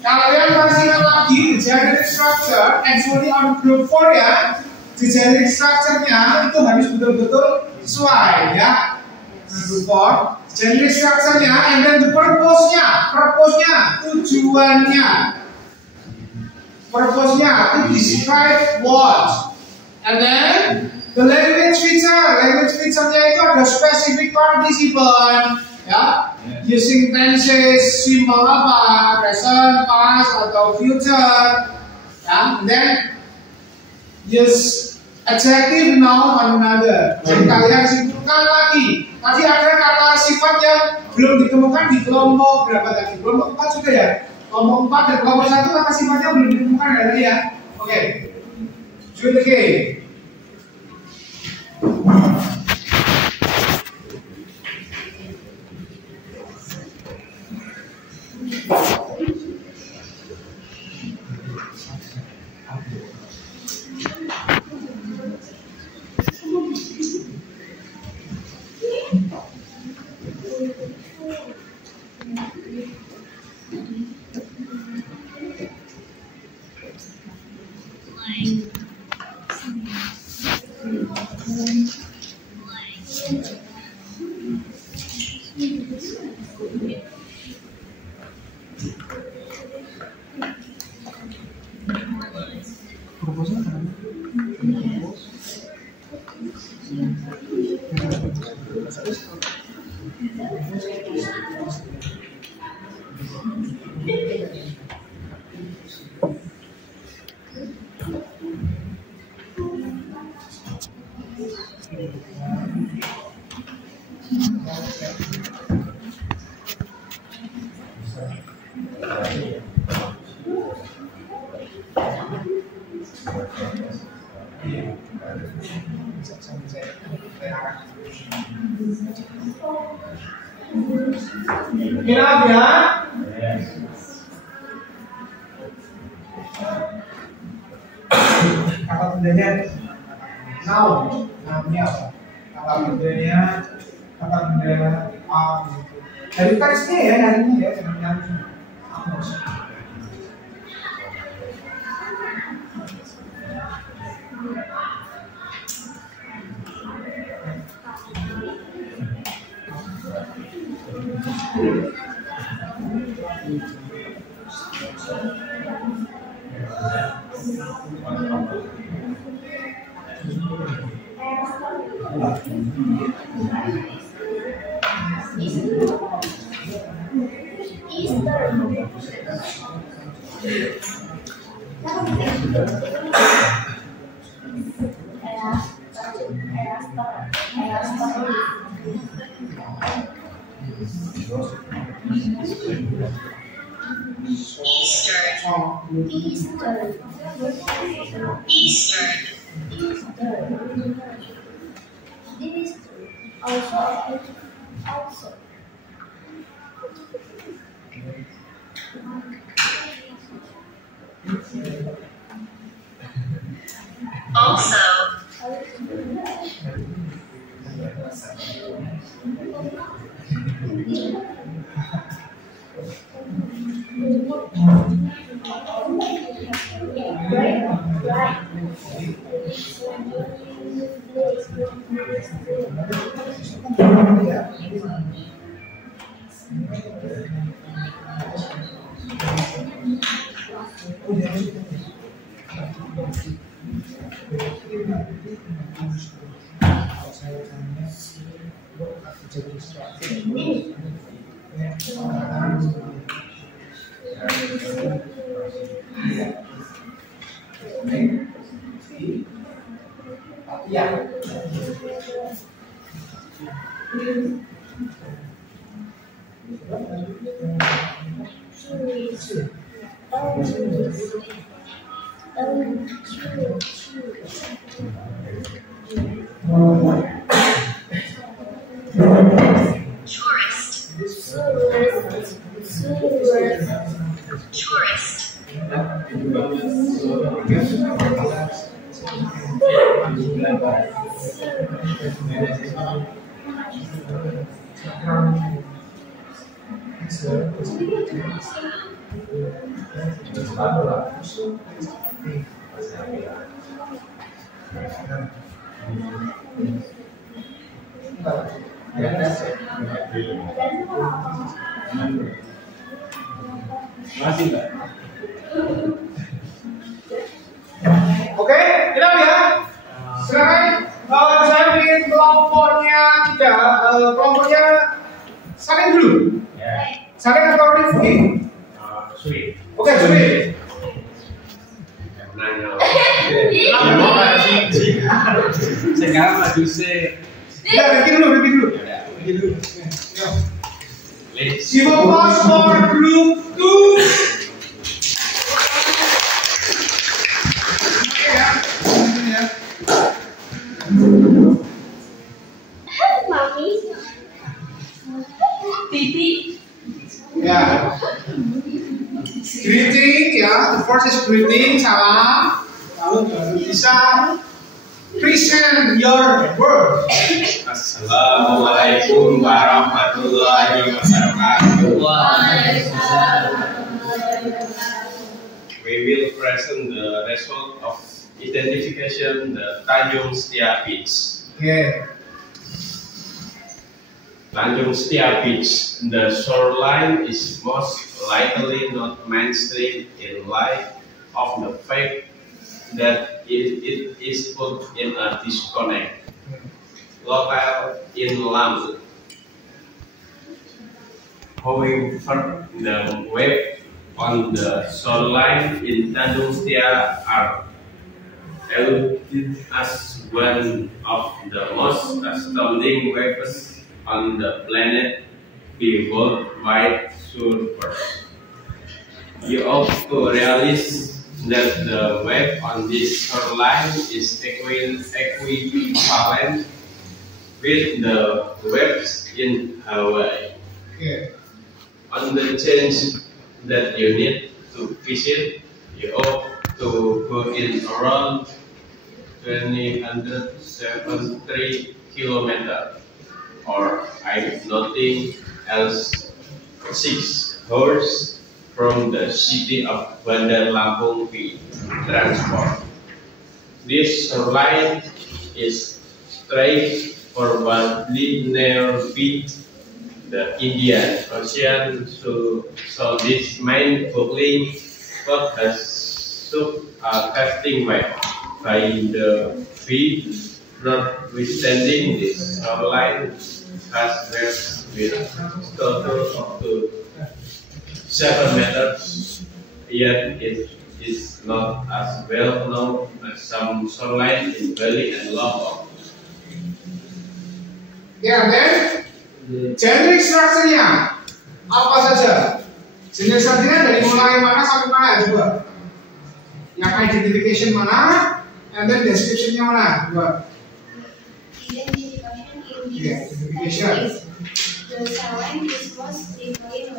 kalian pastikan lagi the generic structure, actually on group 4, ya. The generic structure-nya itu harus betul-betul sesuai, ya. Group 4, generic structure-nya, and then the purpose-nya, tujuannya. Purpose-nya to describe what. And then the language feature-nya itu ada specific participle, ya. Using tenses, simple apa, present, past, atau future, ya. And then use adjective, noun, and another. Jadi kalian simpulkan lagi. Tadi ada kata sifat yang belum ditemukan di kelompok berapa tadi? Kelompok 4 sudah, ya. Kelompok 4 dan kelompok 1 kata sifatnya belum ditemukan ya tadi, ya. Oke. Do it again. Enough, ya? Kata bendanya noun, nounnya apa? Kata benda dari teksnya ya, dari ya, jangan Also. tourist. Masih Mbak. Oke, tidak ya? Sekarang saya ingin kelompoknya kelompoknya saling dulu. Saling atau Rifki? Sweet. Oke, Sweet. Nanya. Sekarang maju sih. Ya, Rifki dulu. Give a applause for group 2. Mami. Titi. Ya. Greeting ya, the first is greeting, salam. Lalu bisa present your word. Assalamualaikum warahmatullahi wabarakatuh. We will present the result of identification the Tanjung Setia Beach. Okay. Tanjung Setia Beach, the shoreline is most likely not mainstream in light of the fact that it is put in a disconnect locale in Lampung. However, the wave on the shoreline in Tanjung Setia are eluded as one of the most astounding waves on the planet by worldwide surfers. You ought to realize that the wave on this shoreline is equivalent with the waves in Hawaii. Okay. On the change that you need to visit, you ought to go in around 273 kilometers, or if nothing else, 6 hours from the city of Bandar Lampung via transport. This shoreline is straightforwardly near the Indian Ocean, so this main bubbling spot has stood a casting wave by the beach. Notwithstanding, this shoreline has waves with total up to 7 meters, yet it is not as well known as some shoreline in Bali and Lombok. Ya, then genre strukturnya apa saja? Genre strukturnya dari mulai mana sampai mana ya, coba? Yang identification mana, and then description-nya mana, coba? Identification is the shoreline is most frequently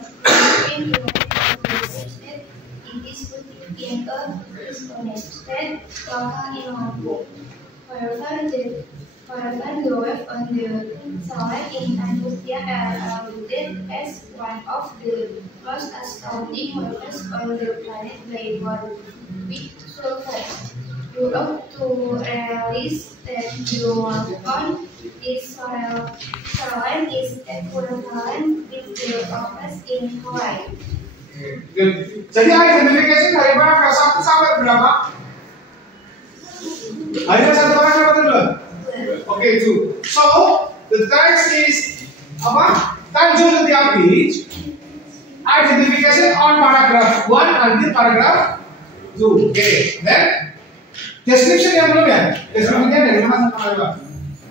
noted it is put in a disconnected locale in Lampung. However, the wave on the shoreline in Tanjung Setia are regarded as one of the most astounding waves on the planet by worldwide surfers. You ought to realize that the wave on this shoreline is equivalent with the waves in Hawaii. Good. Jadi identification dari paragraf 1 sampai berapa? Hanya satu paragraf atau dua? Okay, 2. So the text is apa? Tanjung Setia Beach. Identification on paragraph 1 until paragraph 2. Okay. Then description yang belum ya? Descriptionnya dari mana sampai mana?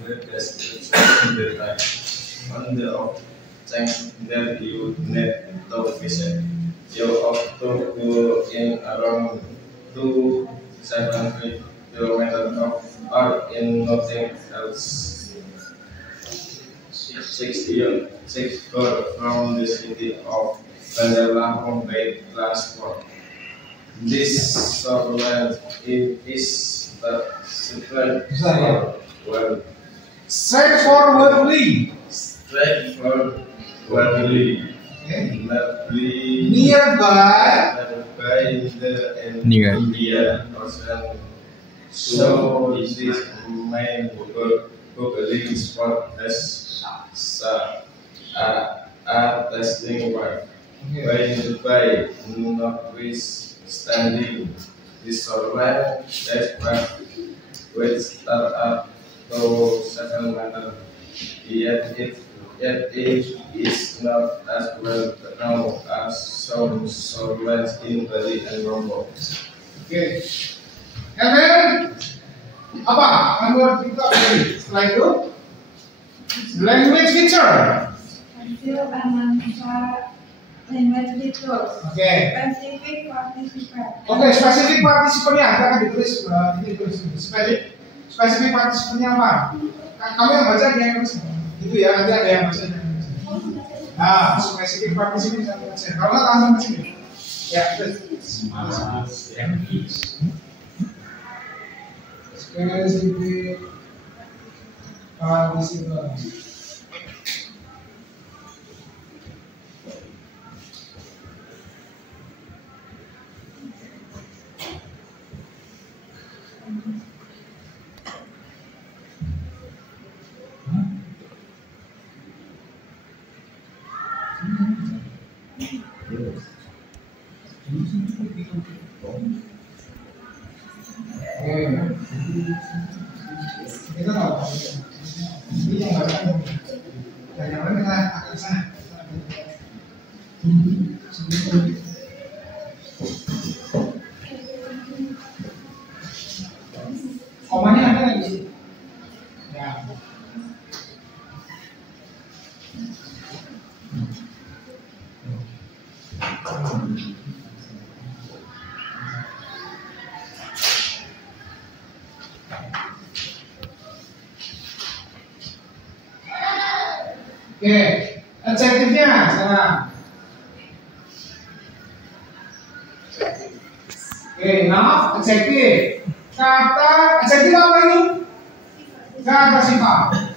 The description on the object that you need to visit. You ought to go in around 270 kilometers or in nothing else 6 hours from the city of adalah mobil transport. This software is the straightforwardly. Nearby the India Ocean. So this is main googling spot as testing work. By notwithstanding this software that work with startup to several matter, yet it is not as well known as some software in Bali and Lombok. Oke. And then apa? Keyword itu apa lagi? Setelah itu language feature. Hasil analisa language feature. Oke. Specific participant. Oke, spesifik partisipannya akan ditulis ini tulis spesifik partisipannya apa? Kamu yang baca dia yang baca. Itu ya, nanti ada yang baca. Nah, spesifik partisipan saya baca. Kalau nggak langsung ke sini. Ya, itu. Spesifik partisipan. Kita nggak apa ini yang baca dan yang lain kita akan ke sana. Komanya ada lagi. Ya. Oke, adjektifnya sekarang. Oke, now adjektif. Kata adjektif apa itu? Kata sifat.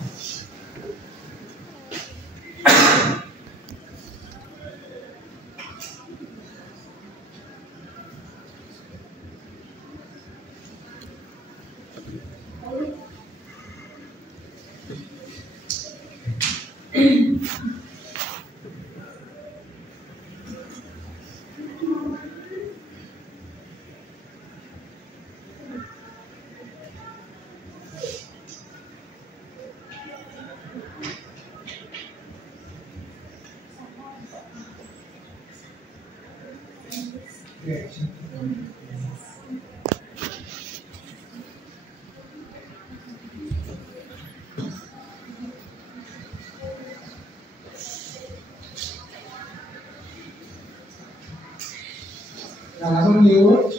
Nah, langsung diurut.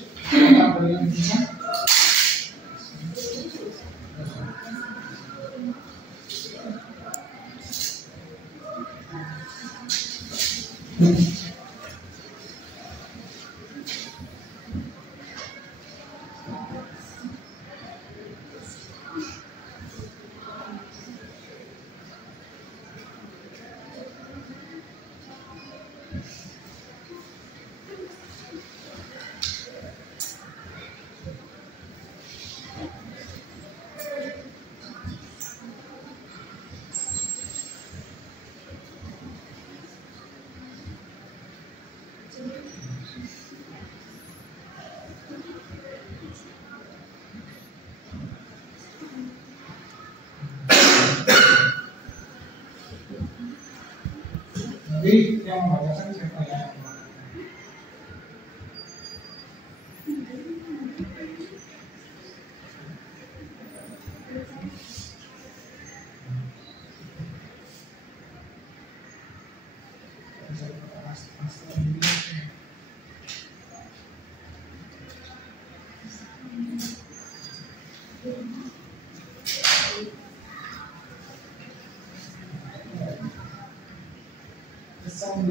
Jadi yang membacakan siapa ya? Some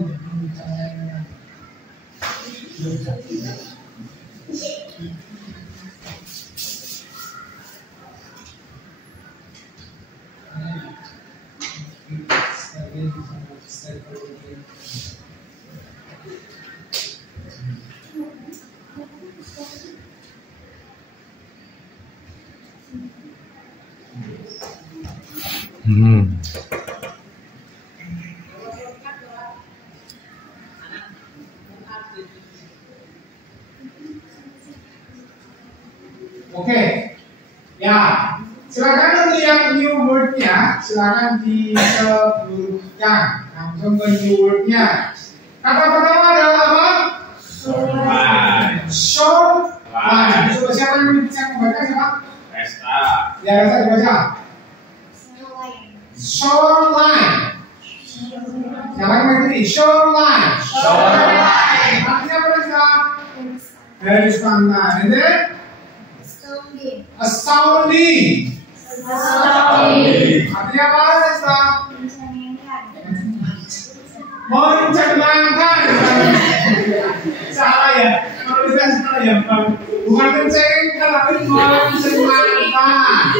Oke, ya, silakan untuk yang new word-nya, silakan disebutkan langsung ke new word-nya. Kata pertama adalah apa? Short line. Coba siapa yang bisa membaca siapa? Resta. Ya, Resta dibaca. Short line. Yang lain begini, short line. Artinya apa Resta? Garis pantai. And then? Astounding. Artinya apa Resta? Mencengangkan. Salah ya. Kalau bisa salah ya. Bukan mencengangkan, tapi mencengangkan.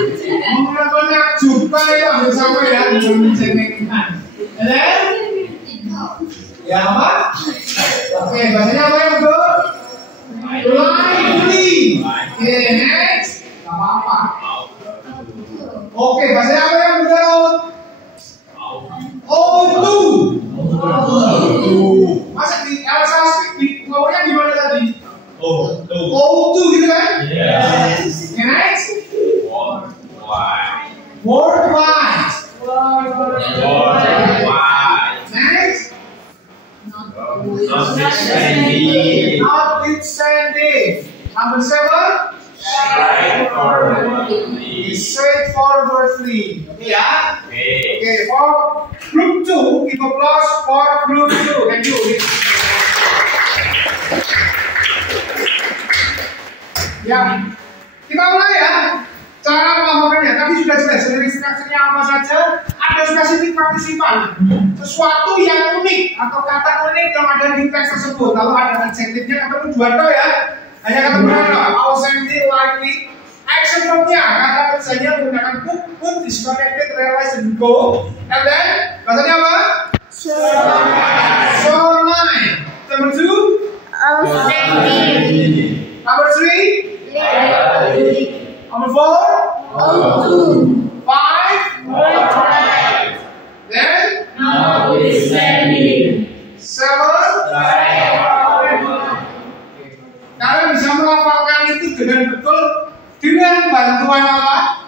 Menakjubkan itu hampir sama ya. Bukan mencengangkan. Ya apa? Oke, bahasanya apa ya betul? Lively. Oke, next. Gak apa-apa. Oke, bahasanya apa yang betul? O2. Masa di Elsa Speak di ngomongnya gimana tadi? O2 gitu kan? Yes. Oke, next. Worldwide. Worldwide. Next. Notwithstanding. Notwithstanding. Number 7. Straightforwardly. Straightforwardly. Oke ya. Okay. Oke, for group 2, give applause for group 2. Thank you. Ya, kita mulai ya. Cara melakukannya. Tadi sudah jelas dari instruksinya apa saja. Ada spesifik partisipan. Sesuatu yang unik atau kata unik yang ada di teks tersebut. Lalu ada adjektifnya ketemu dua toh ya. Hanya ketemu dua. Ausently, likely. Action verbnya, kata kerjanya menggunakan put, disconnected, realize, and go. And then, bahasanya apa? Surmise. Number 2. Number 3. Number 4. 5. Then. 7. Kalian bisa melafalkan itu dengan betul dengan bantuan apa?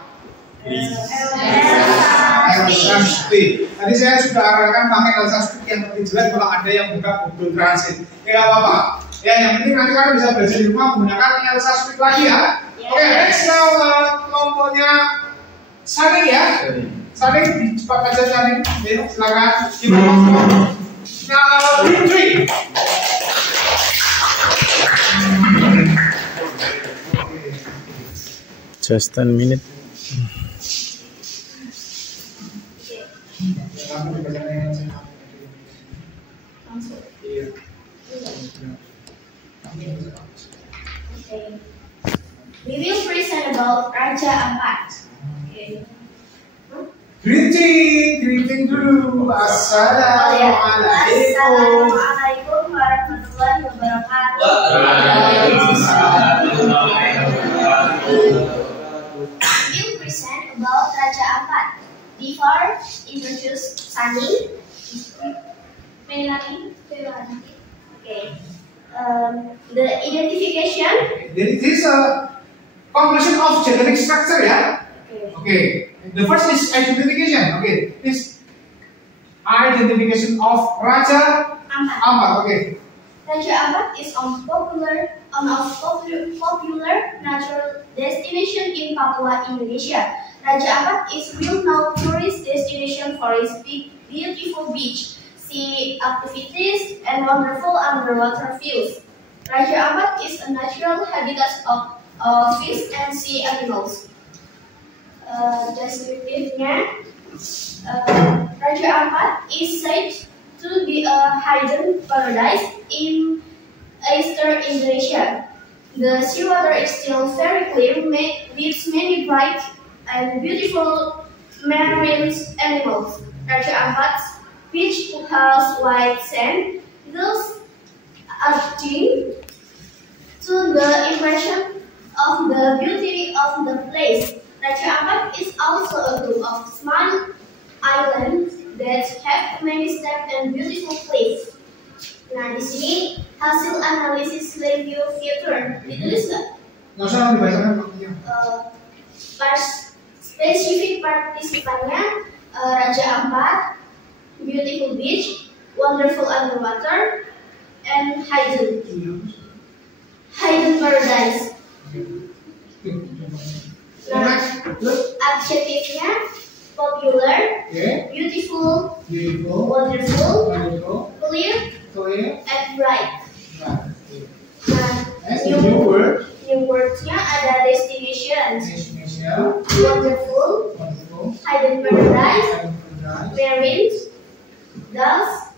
Elsa Speak. Tadi saya sudah arahkan pakai Elsa Speak yang lebih jelas, malah ada yang buka Google Translate. Ya apa-apa. Ya yang penting nanti kalian bisa belajar di rumah menggunakan Elsa Speak lagi ya. Oke, next now kelompoknya Saning ya. Saning cepat aja Saning. Ya, silakan. Now retreat. Just 10 minutes. We will present about Raja Ampat. Greeting dulu. Assalamualaikum. Assalamualaikum warahmatullahi wabarakatuh. We will present about Raja Ampat. Before introduce Sani, Melani. Okay. The identification. This is a combination of generic structure ya. Okay. The first is identification. Okay. This identification of Raja Ampat. Okay. Raja Ampat is a popular natural destination in Papua, Indonesia. Raja Ampat is well-known tourist destination for its beautiful beach, sea activities, and wonderful underwater views. Raja Ampat is a natural habitat of fish and sea animals. Descriptive-nya, Raja Ampat is said to be a hidden paradise in Eastern Indonesia. The seawater is still very clear, with many bright and beautiful marine animals. Raja Ampat's beach has white sand, thus adding to the impression of the beauty of the place. Raja Ampat is also a group of small islands that have many steps and beautiful places. Nah, di sini hasil analisis review future ditulis nggak? Nggak usah dibacakan maksudnya. Spesifik partisipannya Raja Ampat, Beautiful Beach, Wonderful Underwater, and Hidden Paradise. Nah, adjektifnya popular, beautiful, wonderful, clear, and bright. Nah, new words-nya ada destination, wonderful, hidden paradise, marine, dust,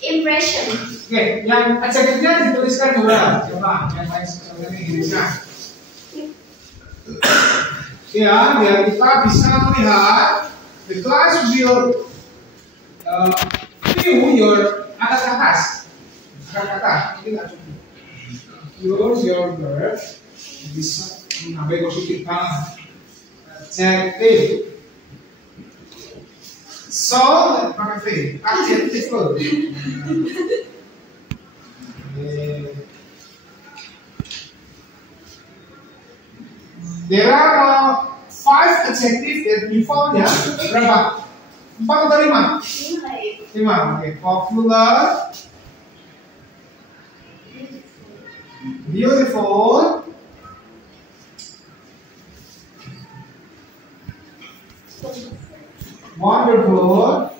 impression. Oke, yang adjektifnya dituliskan dua. Coba, yang lain sebelumnya Inggrisnya. Ya, biar kita bisa melihat the class will view your atas. Ini nggak cukup. Use your verb bisa mengambil positif banget. Adjective. So, pakai V. Adjective. There are 5 adjectives that we found ya. Berapa? 4 atau 5? 5. Oke. Popular, beautiful, wonderful,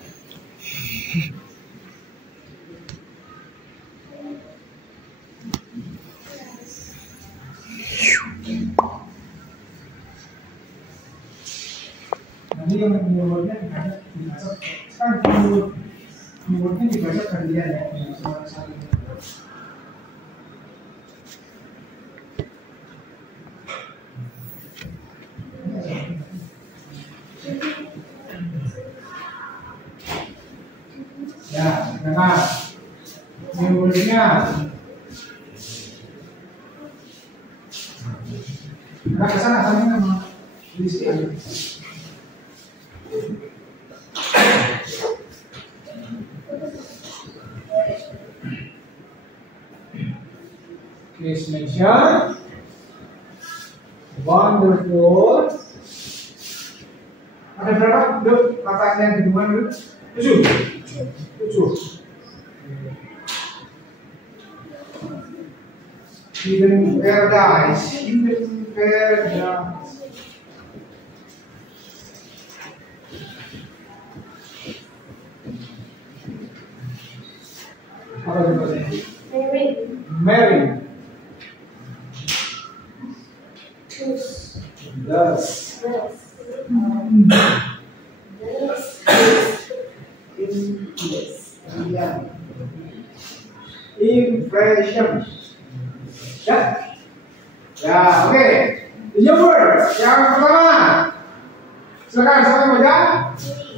nanti yang keywordnya dibaca sekarang keywordnya dibaca gantian ya, ya, memang keywordnya nah kesana tadi nama list aja. Please mention wonderful. Ada berapa? Duk, kata yang kedua dulu. 7. Hidden paradise. Apa berikutnya? Marine. Thus. Impression. Ya, oke. New word yang pertama. Silakan siapa yang baca?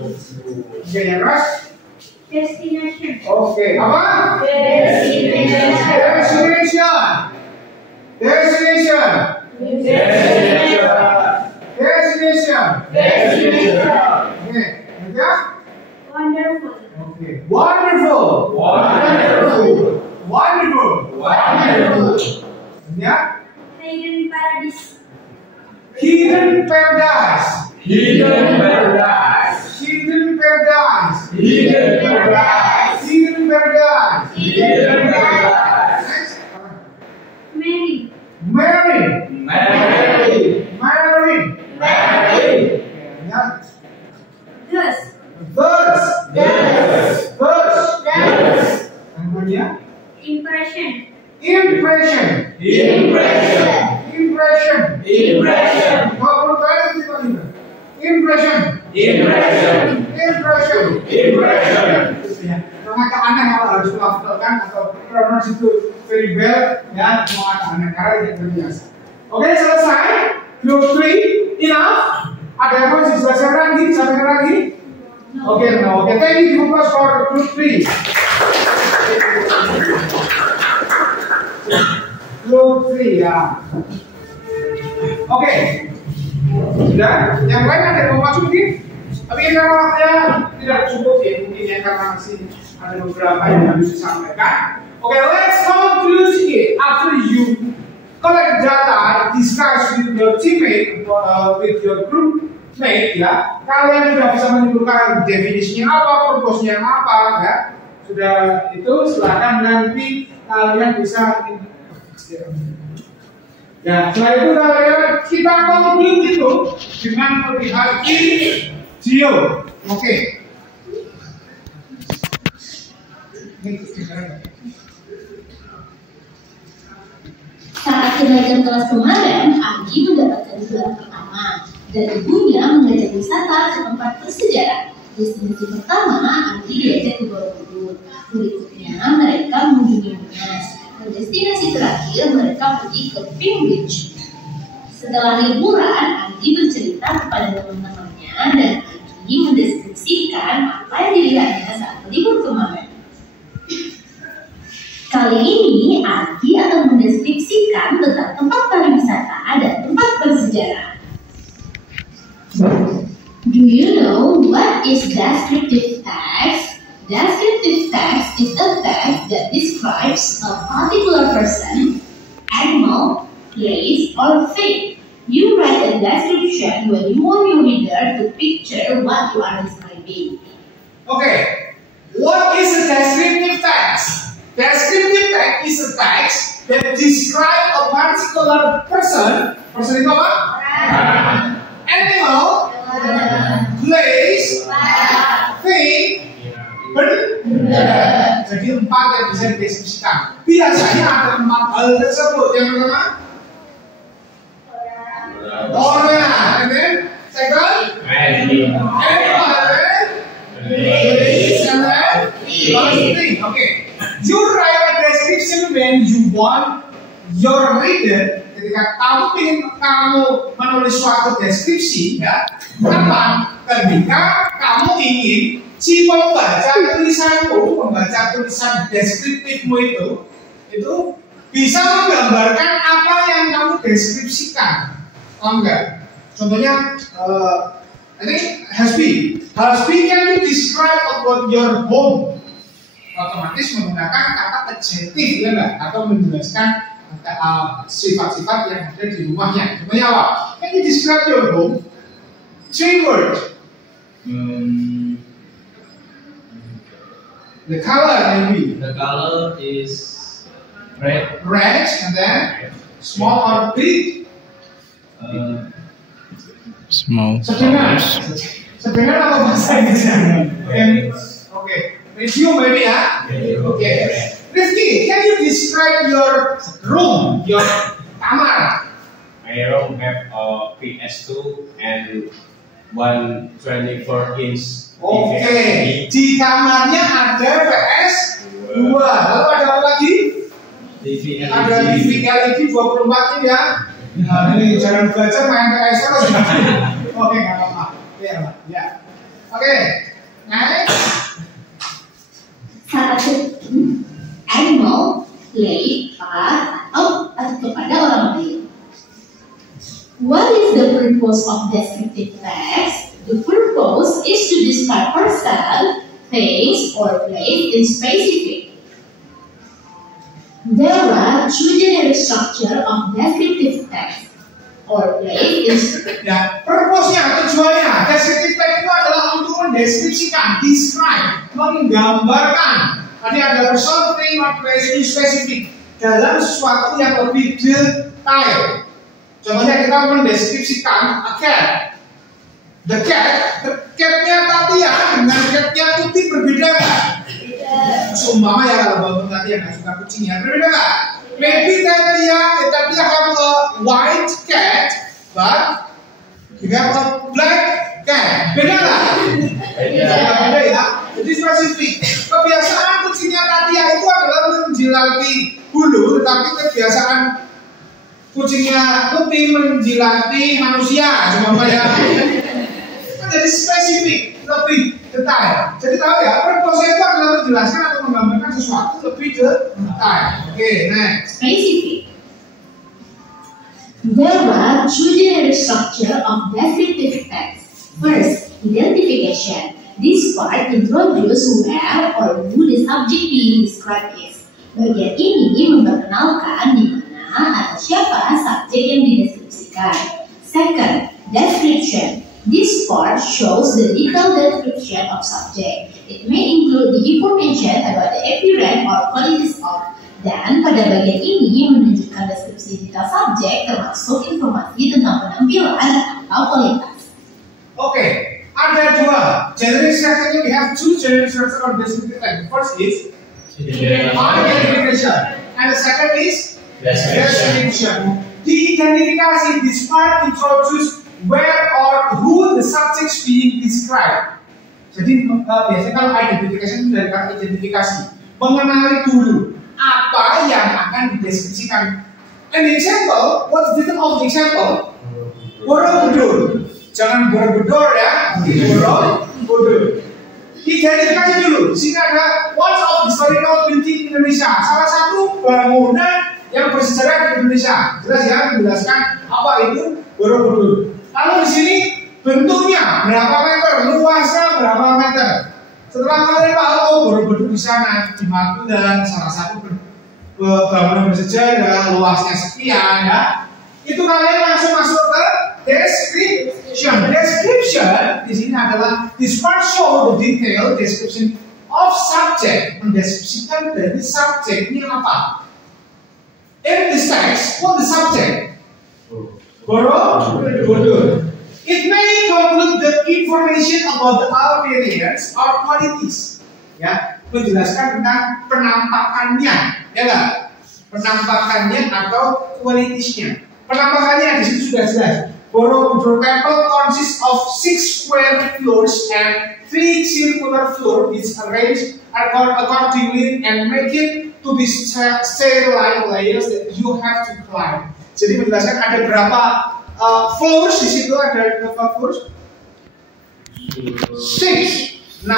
Oke, yang keras. Destination. Oke, apa? Destination. Oke, baca. Wonderful. Oke, wonderful. Ya. Hidden paradise. Hidden paradise. Married. Thus. Namanya Impression. Kalau perlu kalian gimana? Impression. Ya. mengata aneh kalau harus melakukan atau pronounce itu very well ya, mengata aneh karena tidak terbiasa. Oke, selesai. Group 3, enough. Ada yang masih selesai lagi? Sampai lagi? Oke, no. Oke, thank you for group 3. Group 3 ya. Oke. Sudah? Yang lain ada yang mau masuk mungkin? Tapi karena waktunya tidak cukup ya, mungkin ya karena masih ada beberapa yang harus disampaikan. Oke, let's conclude it. After you collect data, discuss with your teammate, with your group mate, ya, kalian sudah bisa menyimpulkan definisinya apa, purpose-nya apa, ya. Sudah itu, silakan nanti kalian bisa. Ya, setelah itu kita conclude itu dengan melihat video. Oke. Saat kenaikan kelas kemarin, Agi mendapatkan gelar pertama dan ibunya mengajak wisata ke tempat bersejarah. Destinasi pertama, Agi diajak ke Borobudur. Berikutnya, mereka mengunjungi Monas. Dan destinasi terakhir, mereka pergi ke Pink Beach. Setelah liburan, Agi bercerita kepada teman-temannya dan Agi mendeskripsikan apa yang dilihatnya saat libur kemarin. Kali ini, Agi akan mendeskripsikan tentang tempat pariwisata dan tempat bersejarah. Do you know what is descriptive text? Descriptive text is a text that describes a particular person, animal, place, or thing. You write a description when you want your reader to picture what you are describing. Okay, what is a descriptive text? Descriptive text is a text that describes a particular person. Person itu apa? Animal, place, thing, benda. Jadi 4 yang bisa dideskripsikan. Biasanya ada 4 hal tersebut. Yang pertama, orang. And then second, animal. Place, and then thing. Okay. You write a description when you want your reader. Ketika kamu menulis suatu deskripsi, ya, kapan? Ketika kamu ingin si pembaca tulisanmu, membaca tulisan deskriptifmu itu bisa menggambarkan apa yang kamu deskripsikan. Oh enggak? Contohnya, I think Hasbi, can you describe about your home? Otomatis menggunakan kata adjektif, ya enggak? Atau menjelaskan sifat-sifat yang ada di rumahnya. Contohnya apa? Can you describe your home? 3 words. The color maybe. The color is red. Red, and then small or big? Small. Sebenarnya apa bahasa Indonesia? Oke. Medium maybe ya? Okay. Rizky, can you describe your room, your kamar? My room have a PS2 and 124-inch. Oke, di kamarnya ada PS2. Lalu ada apa lagi? TV LED. Ada TV LED 24 ini ya. Nah, ini jangan belajar main PS terus. Oke, nggak apa-apa. Ya. Oke, next. Animal, play, atau kepada orang lain. What is the purpose of descriptive text? The purpose is to describe person, things, or place in specific. There are 2 generic structure of descriptive text or place in specific. Ya, purpose-nya, tujuannya, descriptive text itu adalah untuk mendeskripsikan, describe, menggambarkan. Tadi ada person, thing, or place in specific dalam sesuatu yang lebih detail. Contohnya kita mendeskripsikan a cat. The cat-nya Tatia dengan cat-nya Tuti berbeda nggak? Seumpama ya kalau bangun Tatia nggak suka kucing ya, berbeda nggak? Maybe Tatia have a white cat, but you have a black cat. Beda nggak? Beda ya. Jadi spesifik. Kebiasaan menjilati bulu, tetapi kebiasaan kucingnya putih menjilati manusia, cuma ya. Jadi spesifik, lebih detail. Jadi tahu ya, purpose itu adalah menjelaskan atau menggambarkan sesuatu lebih detail. Oke, next. Specific. There are two generic structure of descriptive text. First, identification. This part introduce where or who the subject being described is. Bagian ini memperkenalkan di mana atau siapa subjek yang dideskripsikan. Second, description. This part shows the detailed description of subject. It may include the information about the appearance or qualities of. Dan pada bagian ini menunjukkan deskripsi detail subjek termasuk informasi tentang penampilan atau kualitas. Oke, ada dua generic structure. We have two generic structure of descriptive text. First is identification, and the second is description. The identification, this part introduce where or who the subject being described. Jadi biasanya kalau identification itu dari kata identifikasi, mengenali dulu apa yang akan dideskripsikan. An example, what's the meaning of the example? Borobudur. Jangan Borobudur ya, Borobudur. Identifikasi dulu. Di sini ada what's of historical building Indonesia. Salah satu bangunan yang bersejarah di Indonesia. Jelas ya, menjelaskan apa itu Borobudur. Lalu di sini bentuknya berapa meter, luasnya berapa meter. Setelah kalian tahu Borobudur di sana di Magelang, salah satu bangunan bersejarah, luasnya sekian ya. Itu kalian langsung masuk ke description. Description di sini adalah this part show the detail description of subject. Mendeskripsikan dari subjek ini apa? In this text, what the subject? Borobudur. It may include the information about the appearance or qualities. Ya, menjelaskan tentang penampakannya, ya enggak? Penampakannya atau kualitasnya. Penampakannya di situ sudah jelas. Borobudur Temple consists of 6 square floors and 3 circular floors which arranged accordingly and make it to be stairline layers that you have to climb. Jadi menjelaskan ada berapa floors di situ, ada berapa floors? 6.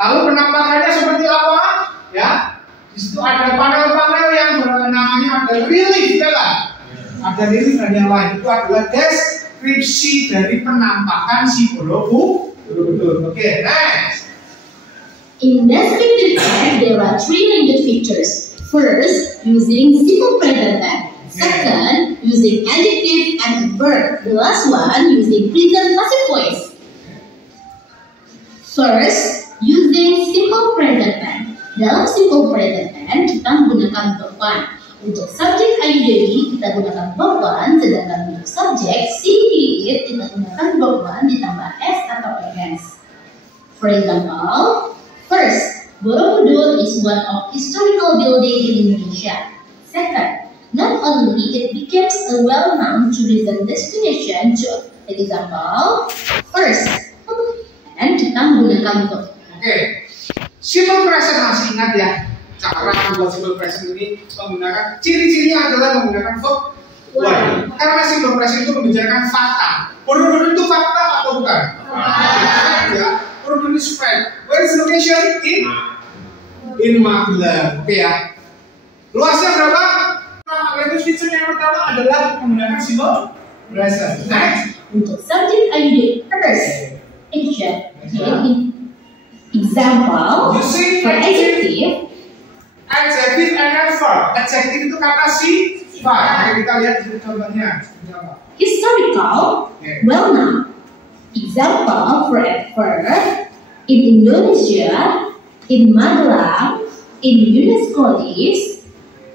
Lalu penampakannya seperti apa? Ya, di situ ada panel-panel yang namanya ada relief, ya kan? Ada relief dan yang lain. Itu adalah deskripsi dari penampakan si Borobudur. Oke, next. In descriptive text, there are 3 major features. First, using simple present tense. Second, using adjective and verb. The last one, using present passive voice. First, using simple present tense. Dalam simple present tense, kita menggunakan verb one. Untuk subjek ayudari, kita gunakan verb one. Sedangkan untuk subjek it, kita gunakan verb one ditambah s atau es. For example, first, Borobudur is one of historical building in Indonesia. Second, not only it becomes a well-known tourism destination to example, first, and kita menggunakan verb. Oke, simple present masih ingat ya, cara membuat simple present ini menggunakan ciri-cirinya adalah menggunakan verb one. Karena simple present itu membicarakan fakta. Borobudur itu fakta atau bukan? Ya, Borobudur is fact. Where is the location? In Magelang. Oke ya. Luasnya berapa? Language feature yang pertama adalah menggunakan simple present. Next. Untuk subjek ayudari first, action. Example, for adjective, adjective and verb. Adjective itu kata sifat. Oke, kita lihat di contohnya. historical, well-known. Example for adverb, in Indonesia, in Magelang, in UNESCO list,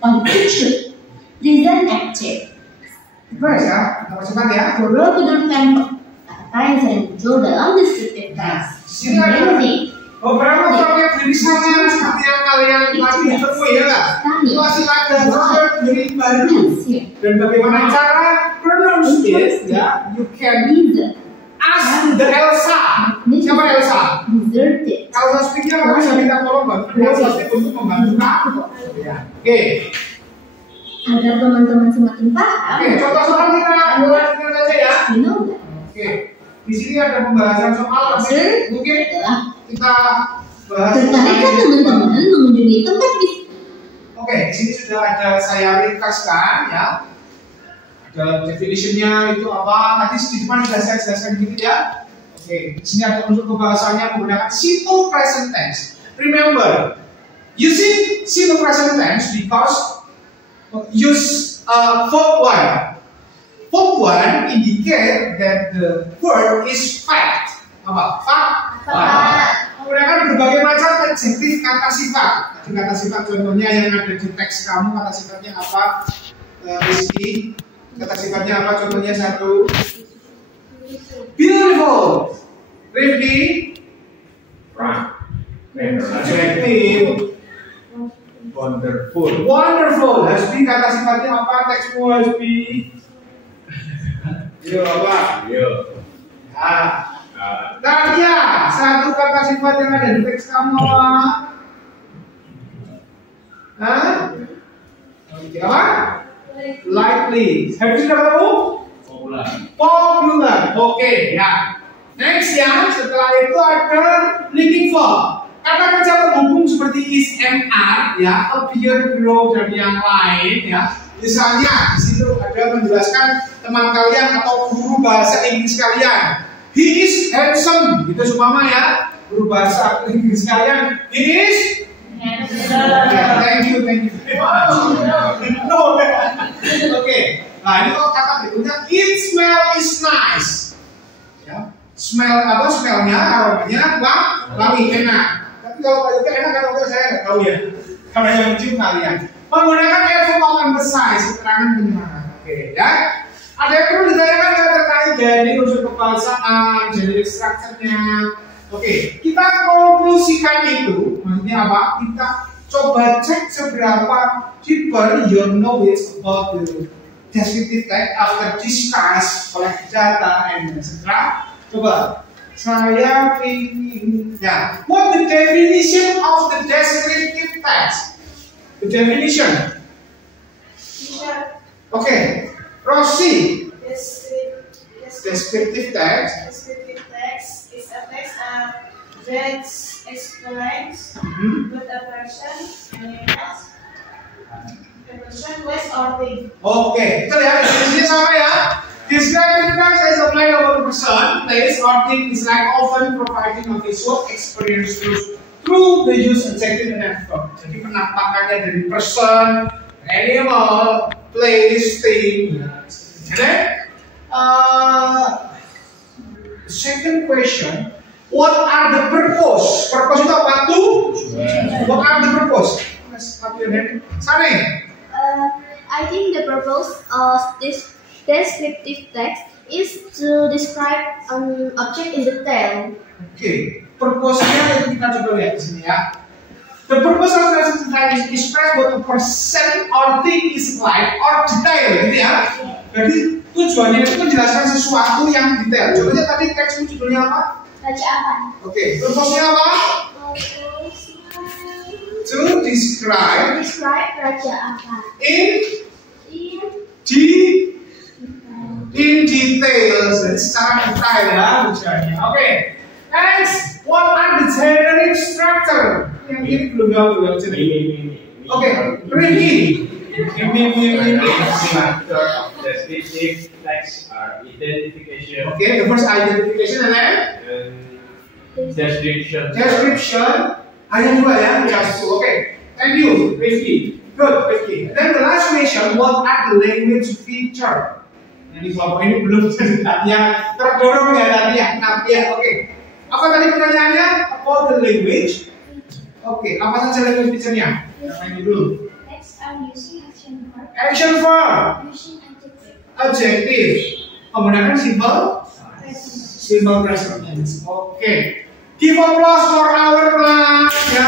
on picture, present active. Verb, Borobudur Temple, kata yang sering muncul dalam descriptive text. Amazing. Beberapa verb yang berisanya seperti yang kalian lagi temui ya kan? Itu masih ada verb dari baru. Dan bagaimana cara pronounce it? Ya, you can ask the Elsa. Siapa Elsa? Deserted. Kalau speaknya kamu bisa minta tolong bantu dengan speak untuk membantu kamu. Ya. Oke. Agar teman-teman semakin paham. Oke, contoh soal kita lanjutkan saja ya. Know. Oke. Di sini ada pembahasan soal mungkin kita bahas. Tertarikkan teman-teman mengunjungi tempat wisata. Oke, di sini sudah ada saya ringkaskan ya. Ada definitionnya itu apa? Tadi di depan sudah saya jelaskan dikit ya. Oke, di sini ada unsur pembahasannya menggunakan simple present tense. Remember, using simple present tense because use verb one. Verb one indicate that the word is fact. Apa? Fact. Menggunakan berbagai macam adjektif kata sifat. Kata sifat contohnya yang ada di teks kamu, kata sifatnya apa? Rizky. Kata sifatnya apa? Contohnya satu. Beautiful. Rifki. Adjektif. Wonderful. Wonderful. Hasbi kata sifatnya apa? Teksmu Hasbi. Yo apa? Yo. Tanya satu kata sifat yang ada di teks kamu apa? Apa? Likely. Habis sudah ketemu? Popular. Oke, ya. Next ya, setelah itu ada linking verb. Kata kerja penghubung seperti is and are, ya, appear, grow dan yang lain, ya. Misalnya di situ ada menjelaskan teman kalian atau guru bahasa Inggris kalian. He is handsome, gitu seumpama ya. Guru bahasa Inggris kalian, he is handsome. Thank you very much. No. Oke. Nah ini kalau kata berikutnya, it smell is nice. Ya. Smell apa? Smellnya, aromanya, wangi, enak. Tapi kalau itu enak kan untuk saya nggak tahu ya. Karena yang mencium kalian. Menggunakan verb emphasize, keterangan penyemangat. Oke, ya. Ada yang perlu ditanyakan yang terkait dari unsur kebahasaan, generic structure-nya. Oke, kita konklusikan itu, maksudnya apa? Kita coba cek seberapa deeper your knowledge about the descriptive text after discuss, collect data, and etc. Coba, saya ingin, ya, what the definition of the descriptive text? The definition. Okay, Rosie. Descriptive text. Descriptive text is a text that explains what a person, place, or thing. Oke, kita lihat definisinya sama ya. Descriptive text is a play about a person, place, or thing is like often providing a visual experience through the use of adjective and verb. Jadi penampakannya dari person, animal, place, thing. Okay? Second question, what are the purpose? Purpose itu apa tuh? What are the purpose? Let's have your hand. Sane. I think the purpose of this descriptive text is to describe an object in detail. Oke, purpose-nya itu kita coba lihat di sini ya. The purpose of descriptive text is express what a person or thing is like or detail, gitu ya. Jadi tujuannya itu menjelaskan sesuatu yang detail. Contohnya tadi teksmu judulnya apa? Raja apa? Oke, purpose-nya apa? To describe raja apa? In details, secara detail ya tujuannya. Oke, next, what are the generic structure? Yang ini belum jawab ya generic. Oke, Ricky. Descriptive text are identification. Okay, the first identification and then description. Description. Hanya dua ya, just two. Okay, thank you, Ricky. Good, Ricky. Then the last question, what are the language feature? Ini kelompok ini belum ceritanya terdorong ya tadi ya, tapi ya. Oke. Apa tadi pertanyaannya? About the language. Oke, apa saja language feature-nya? Yang dulu. Next, I'm using action verb. Action verb. Using adjective. Adjective. Menggunakan simple present tense. Oke. Give applause for our class. Ya.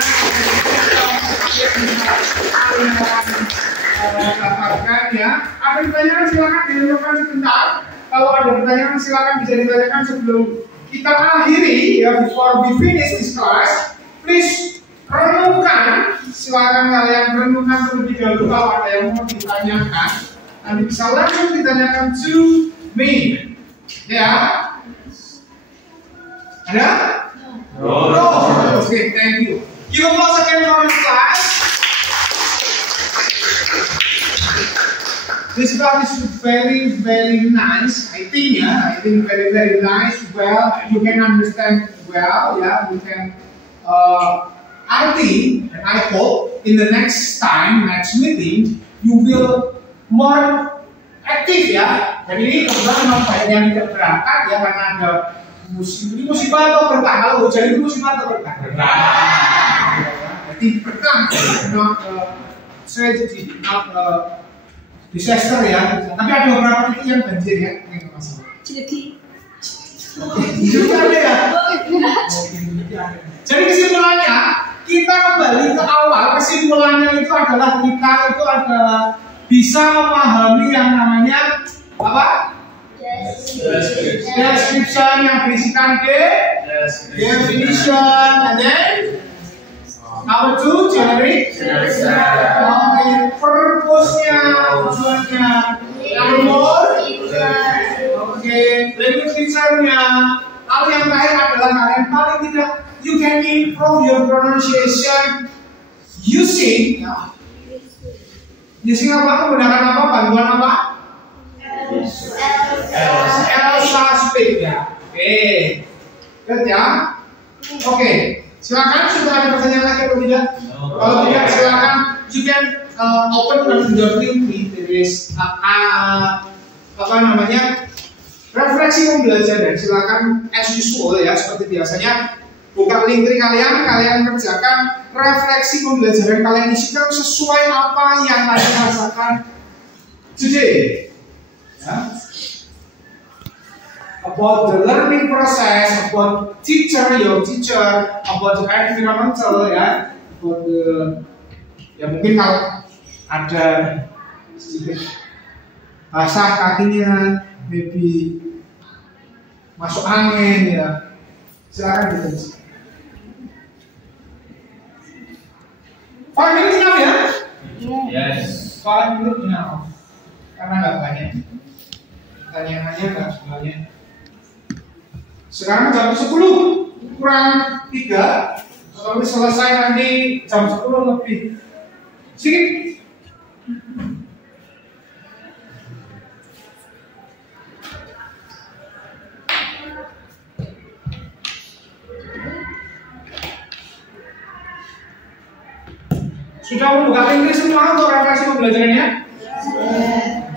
Dapatkan ya. Ada pertanyaan silakan ditanyakan sebentar. Kalau ada pertanyaan silakan bisa ditanyakan sebelum kita akhiri ya. Before we finish this class. please renungkan, silakan kalian renungkan terlebih dahulu kalau ada yang mau ditanyakan. Nanti bisa langsung ditanyakan to me. Ya? Ada? No. Okay, thank you. Give applause again for this class. This class is very, very nice. I think very, very nice. Well, you can understand well. Yeah, you can. I think and I hope in the next meeting, you will more aktif ya. Jadi ini kebetulan memang banyak yang tidak berangkat ya karena ada musibah atau berkah. Kalau hujan itu musibah atau berkah? Jadi berkah, not tragedy, not disaster ya. Tapi ada beberapa titik yang banjir ya, nggak masalah. Jadi ada ya. Jadi kesimpulannya kita kembali ke awal. Kesimpulannya itu adalah kita itu adalah bisa memahami yang namanya apa? Description yang berisikan definition, and then number 2 generic. Purpose-nya, tujuannya. Number 4, language feature-nya. Lalu yang terakhir adalah kalian paling tidak you can improve your pronunciation using apa? Menggunakan apa? Bantuan apa? Elsa Speak ya. Oke. Good ya. Oke. Silakan, sudah ada pertanyaan lagi atau tidak? Kalau tidak silakan you can open your link. There is apa namanya? Refleksi pembelajaran. Silakan as usual ya, seperti biasanya. Buka link kalian kerjakan refleksi pembelajaran kalian isikan sesuai apa yang kalian rasakan today. Ya. About the learning process, about your teacher, about the environmental ya, about the ya mungkin kalau ada sedikit basah kakinya, maybe masuk angin ya, silakan gitu. 5 minutes enough ya? Yes. 5 minutes enough. Karena nggak banyak. Pertanyaannya nggak semuanya. Sekarang jam 10 kurang 3. Kalau selesai nanti jam 10 lebih. Sedikit. Sudah membuka link semua untuk refleksi pembelajarannya?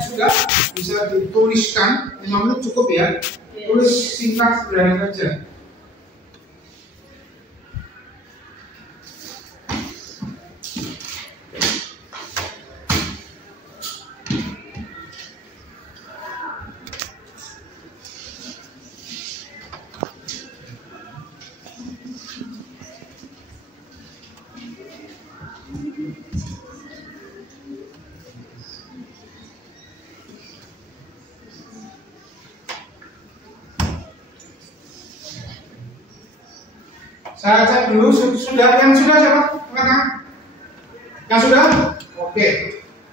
Sudah, bisa dituliskan 5 menit cukup ya. Tulis singkat sederhana saja. Saya cek dulu, yang sudah siapa? Angkat tangan. Yang sudah? Oke.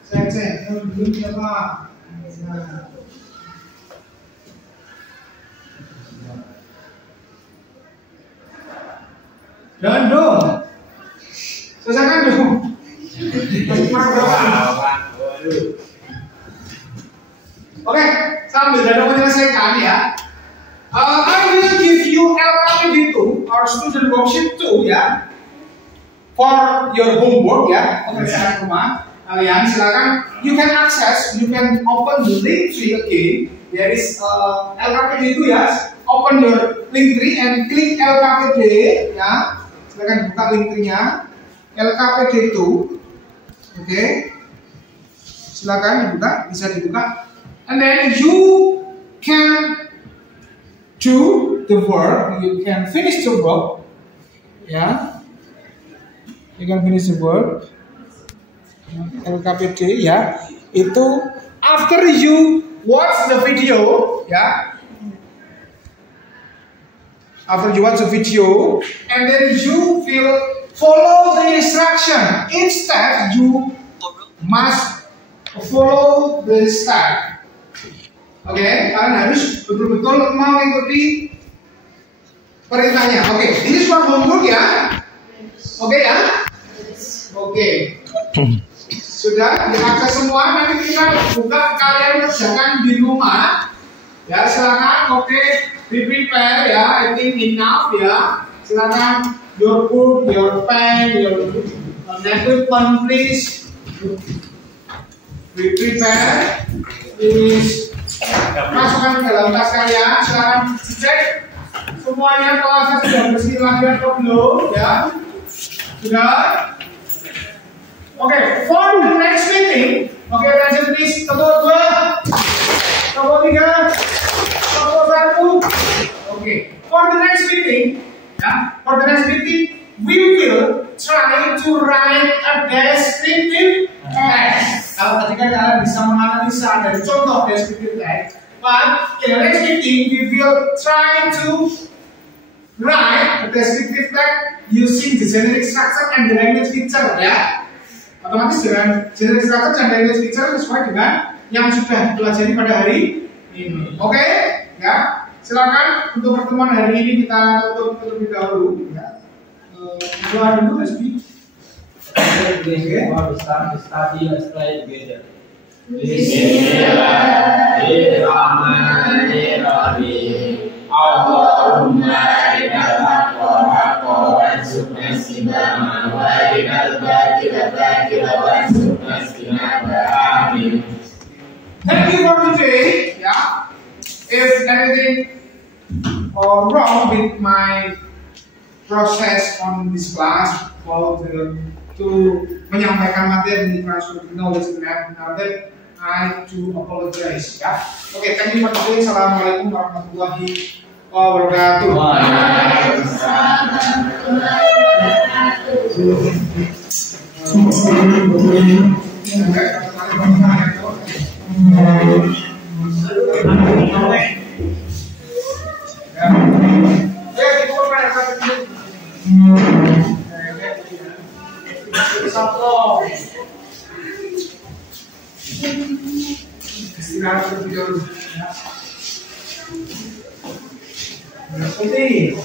Saya cek, yang belum siapa? Jangan dong. Selesaikan dong. Oke, sambil dana menyelesaikan ya. I will give you LKPD 2 or student worksheet 2 ya, for your homework ya, pekerjaan rumah kalian. Silakan, you can access, you can open the link tree again. There is LKPD 2 ya. Open your link tree and click LKPD ya. Silakan buka link tree-nya LKPD 2. Oke. Silakan dibuka, bisa dibuka. And then you can do the work, you can finish the work, ya, you can finish the work, LKPD, ya, itu after you watch the video, ya, After you watch the video, and then you will follow the instruction. Each step you must follow the step. Oke, kalian harus betul-betul mengikuti perintahnya. Oke, this is one homework ya. Oke ya. Oke. Sudah diakses semua. Nanti kita buka, kalian kerjakan di rumah. Ya, silakan. Oke, be prepare ya. I think enough ya. Silakan your book, your pen, your equipment, please. Be prepare. Please masukkan ke dalam tas kalian. Silakan cek semuanya kelasnya sudah bersih lagi atau belum ya. Sudah. Oke, for the next meeting. Oke, attention please. Tepuk 2, tepuk 3, tepuk 1. Oke, for the next meeting, ya, for the next meeting, we will try to write a descriptive text. Kalau ketika kalian bisa menganalisa dari contoh descriptive text, but in the next meeting, we will try to write a descriptive text using the generic structure and the language feature, ya. Otomatis dengan generic structure dan language feature sesuai dengan yang sudah dipelajari pada hari ini. Oke, ya. Silakan untuk pertemuan hari ini kita tutup terlebih dahulu. Ya. Doa dulu, SB. Before we start the study, let's pray together. Bismillahirrahmanirrahim. Allahumma arinal haqqa haqqan warzuqna ittiba'ahu wa arinal batila batila warzuqna ijtinabah. Amin. Thank you for today. Yeah. If anything wrong with my process on this class to menyampaikan materi transfer knowledge and that I do apologize. Ya. Oke, thank you for today. Assalamualaikum warahmatullahi wabarakatuh. Istirahat terlebih dahulu. Putih.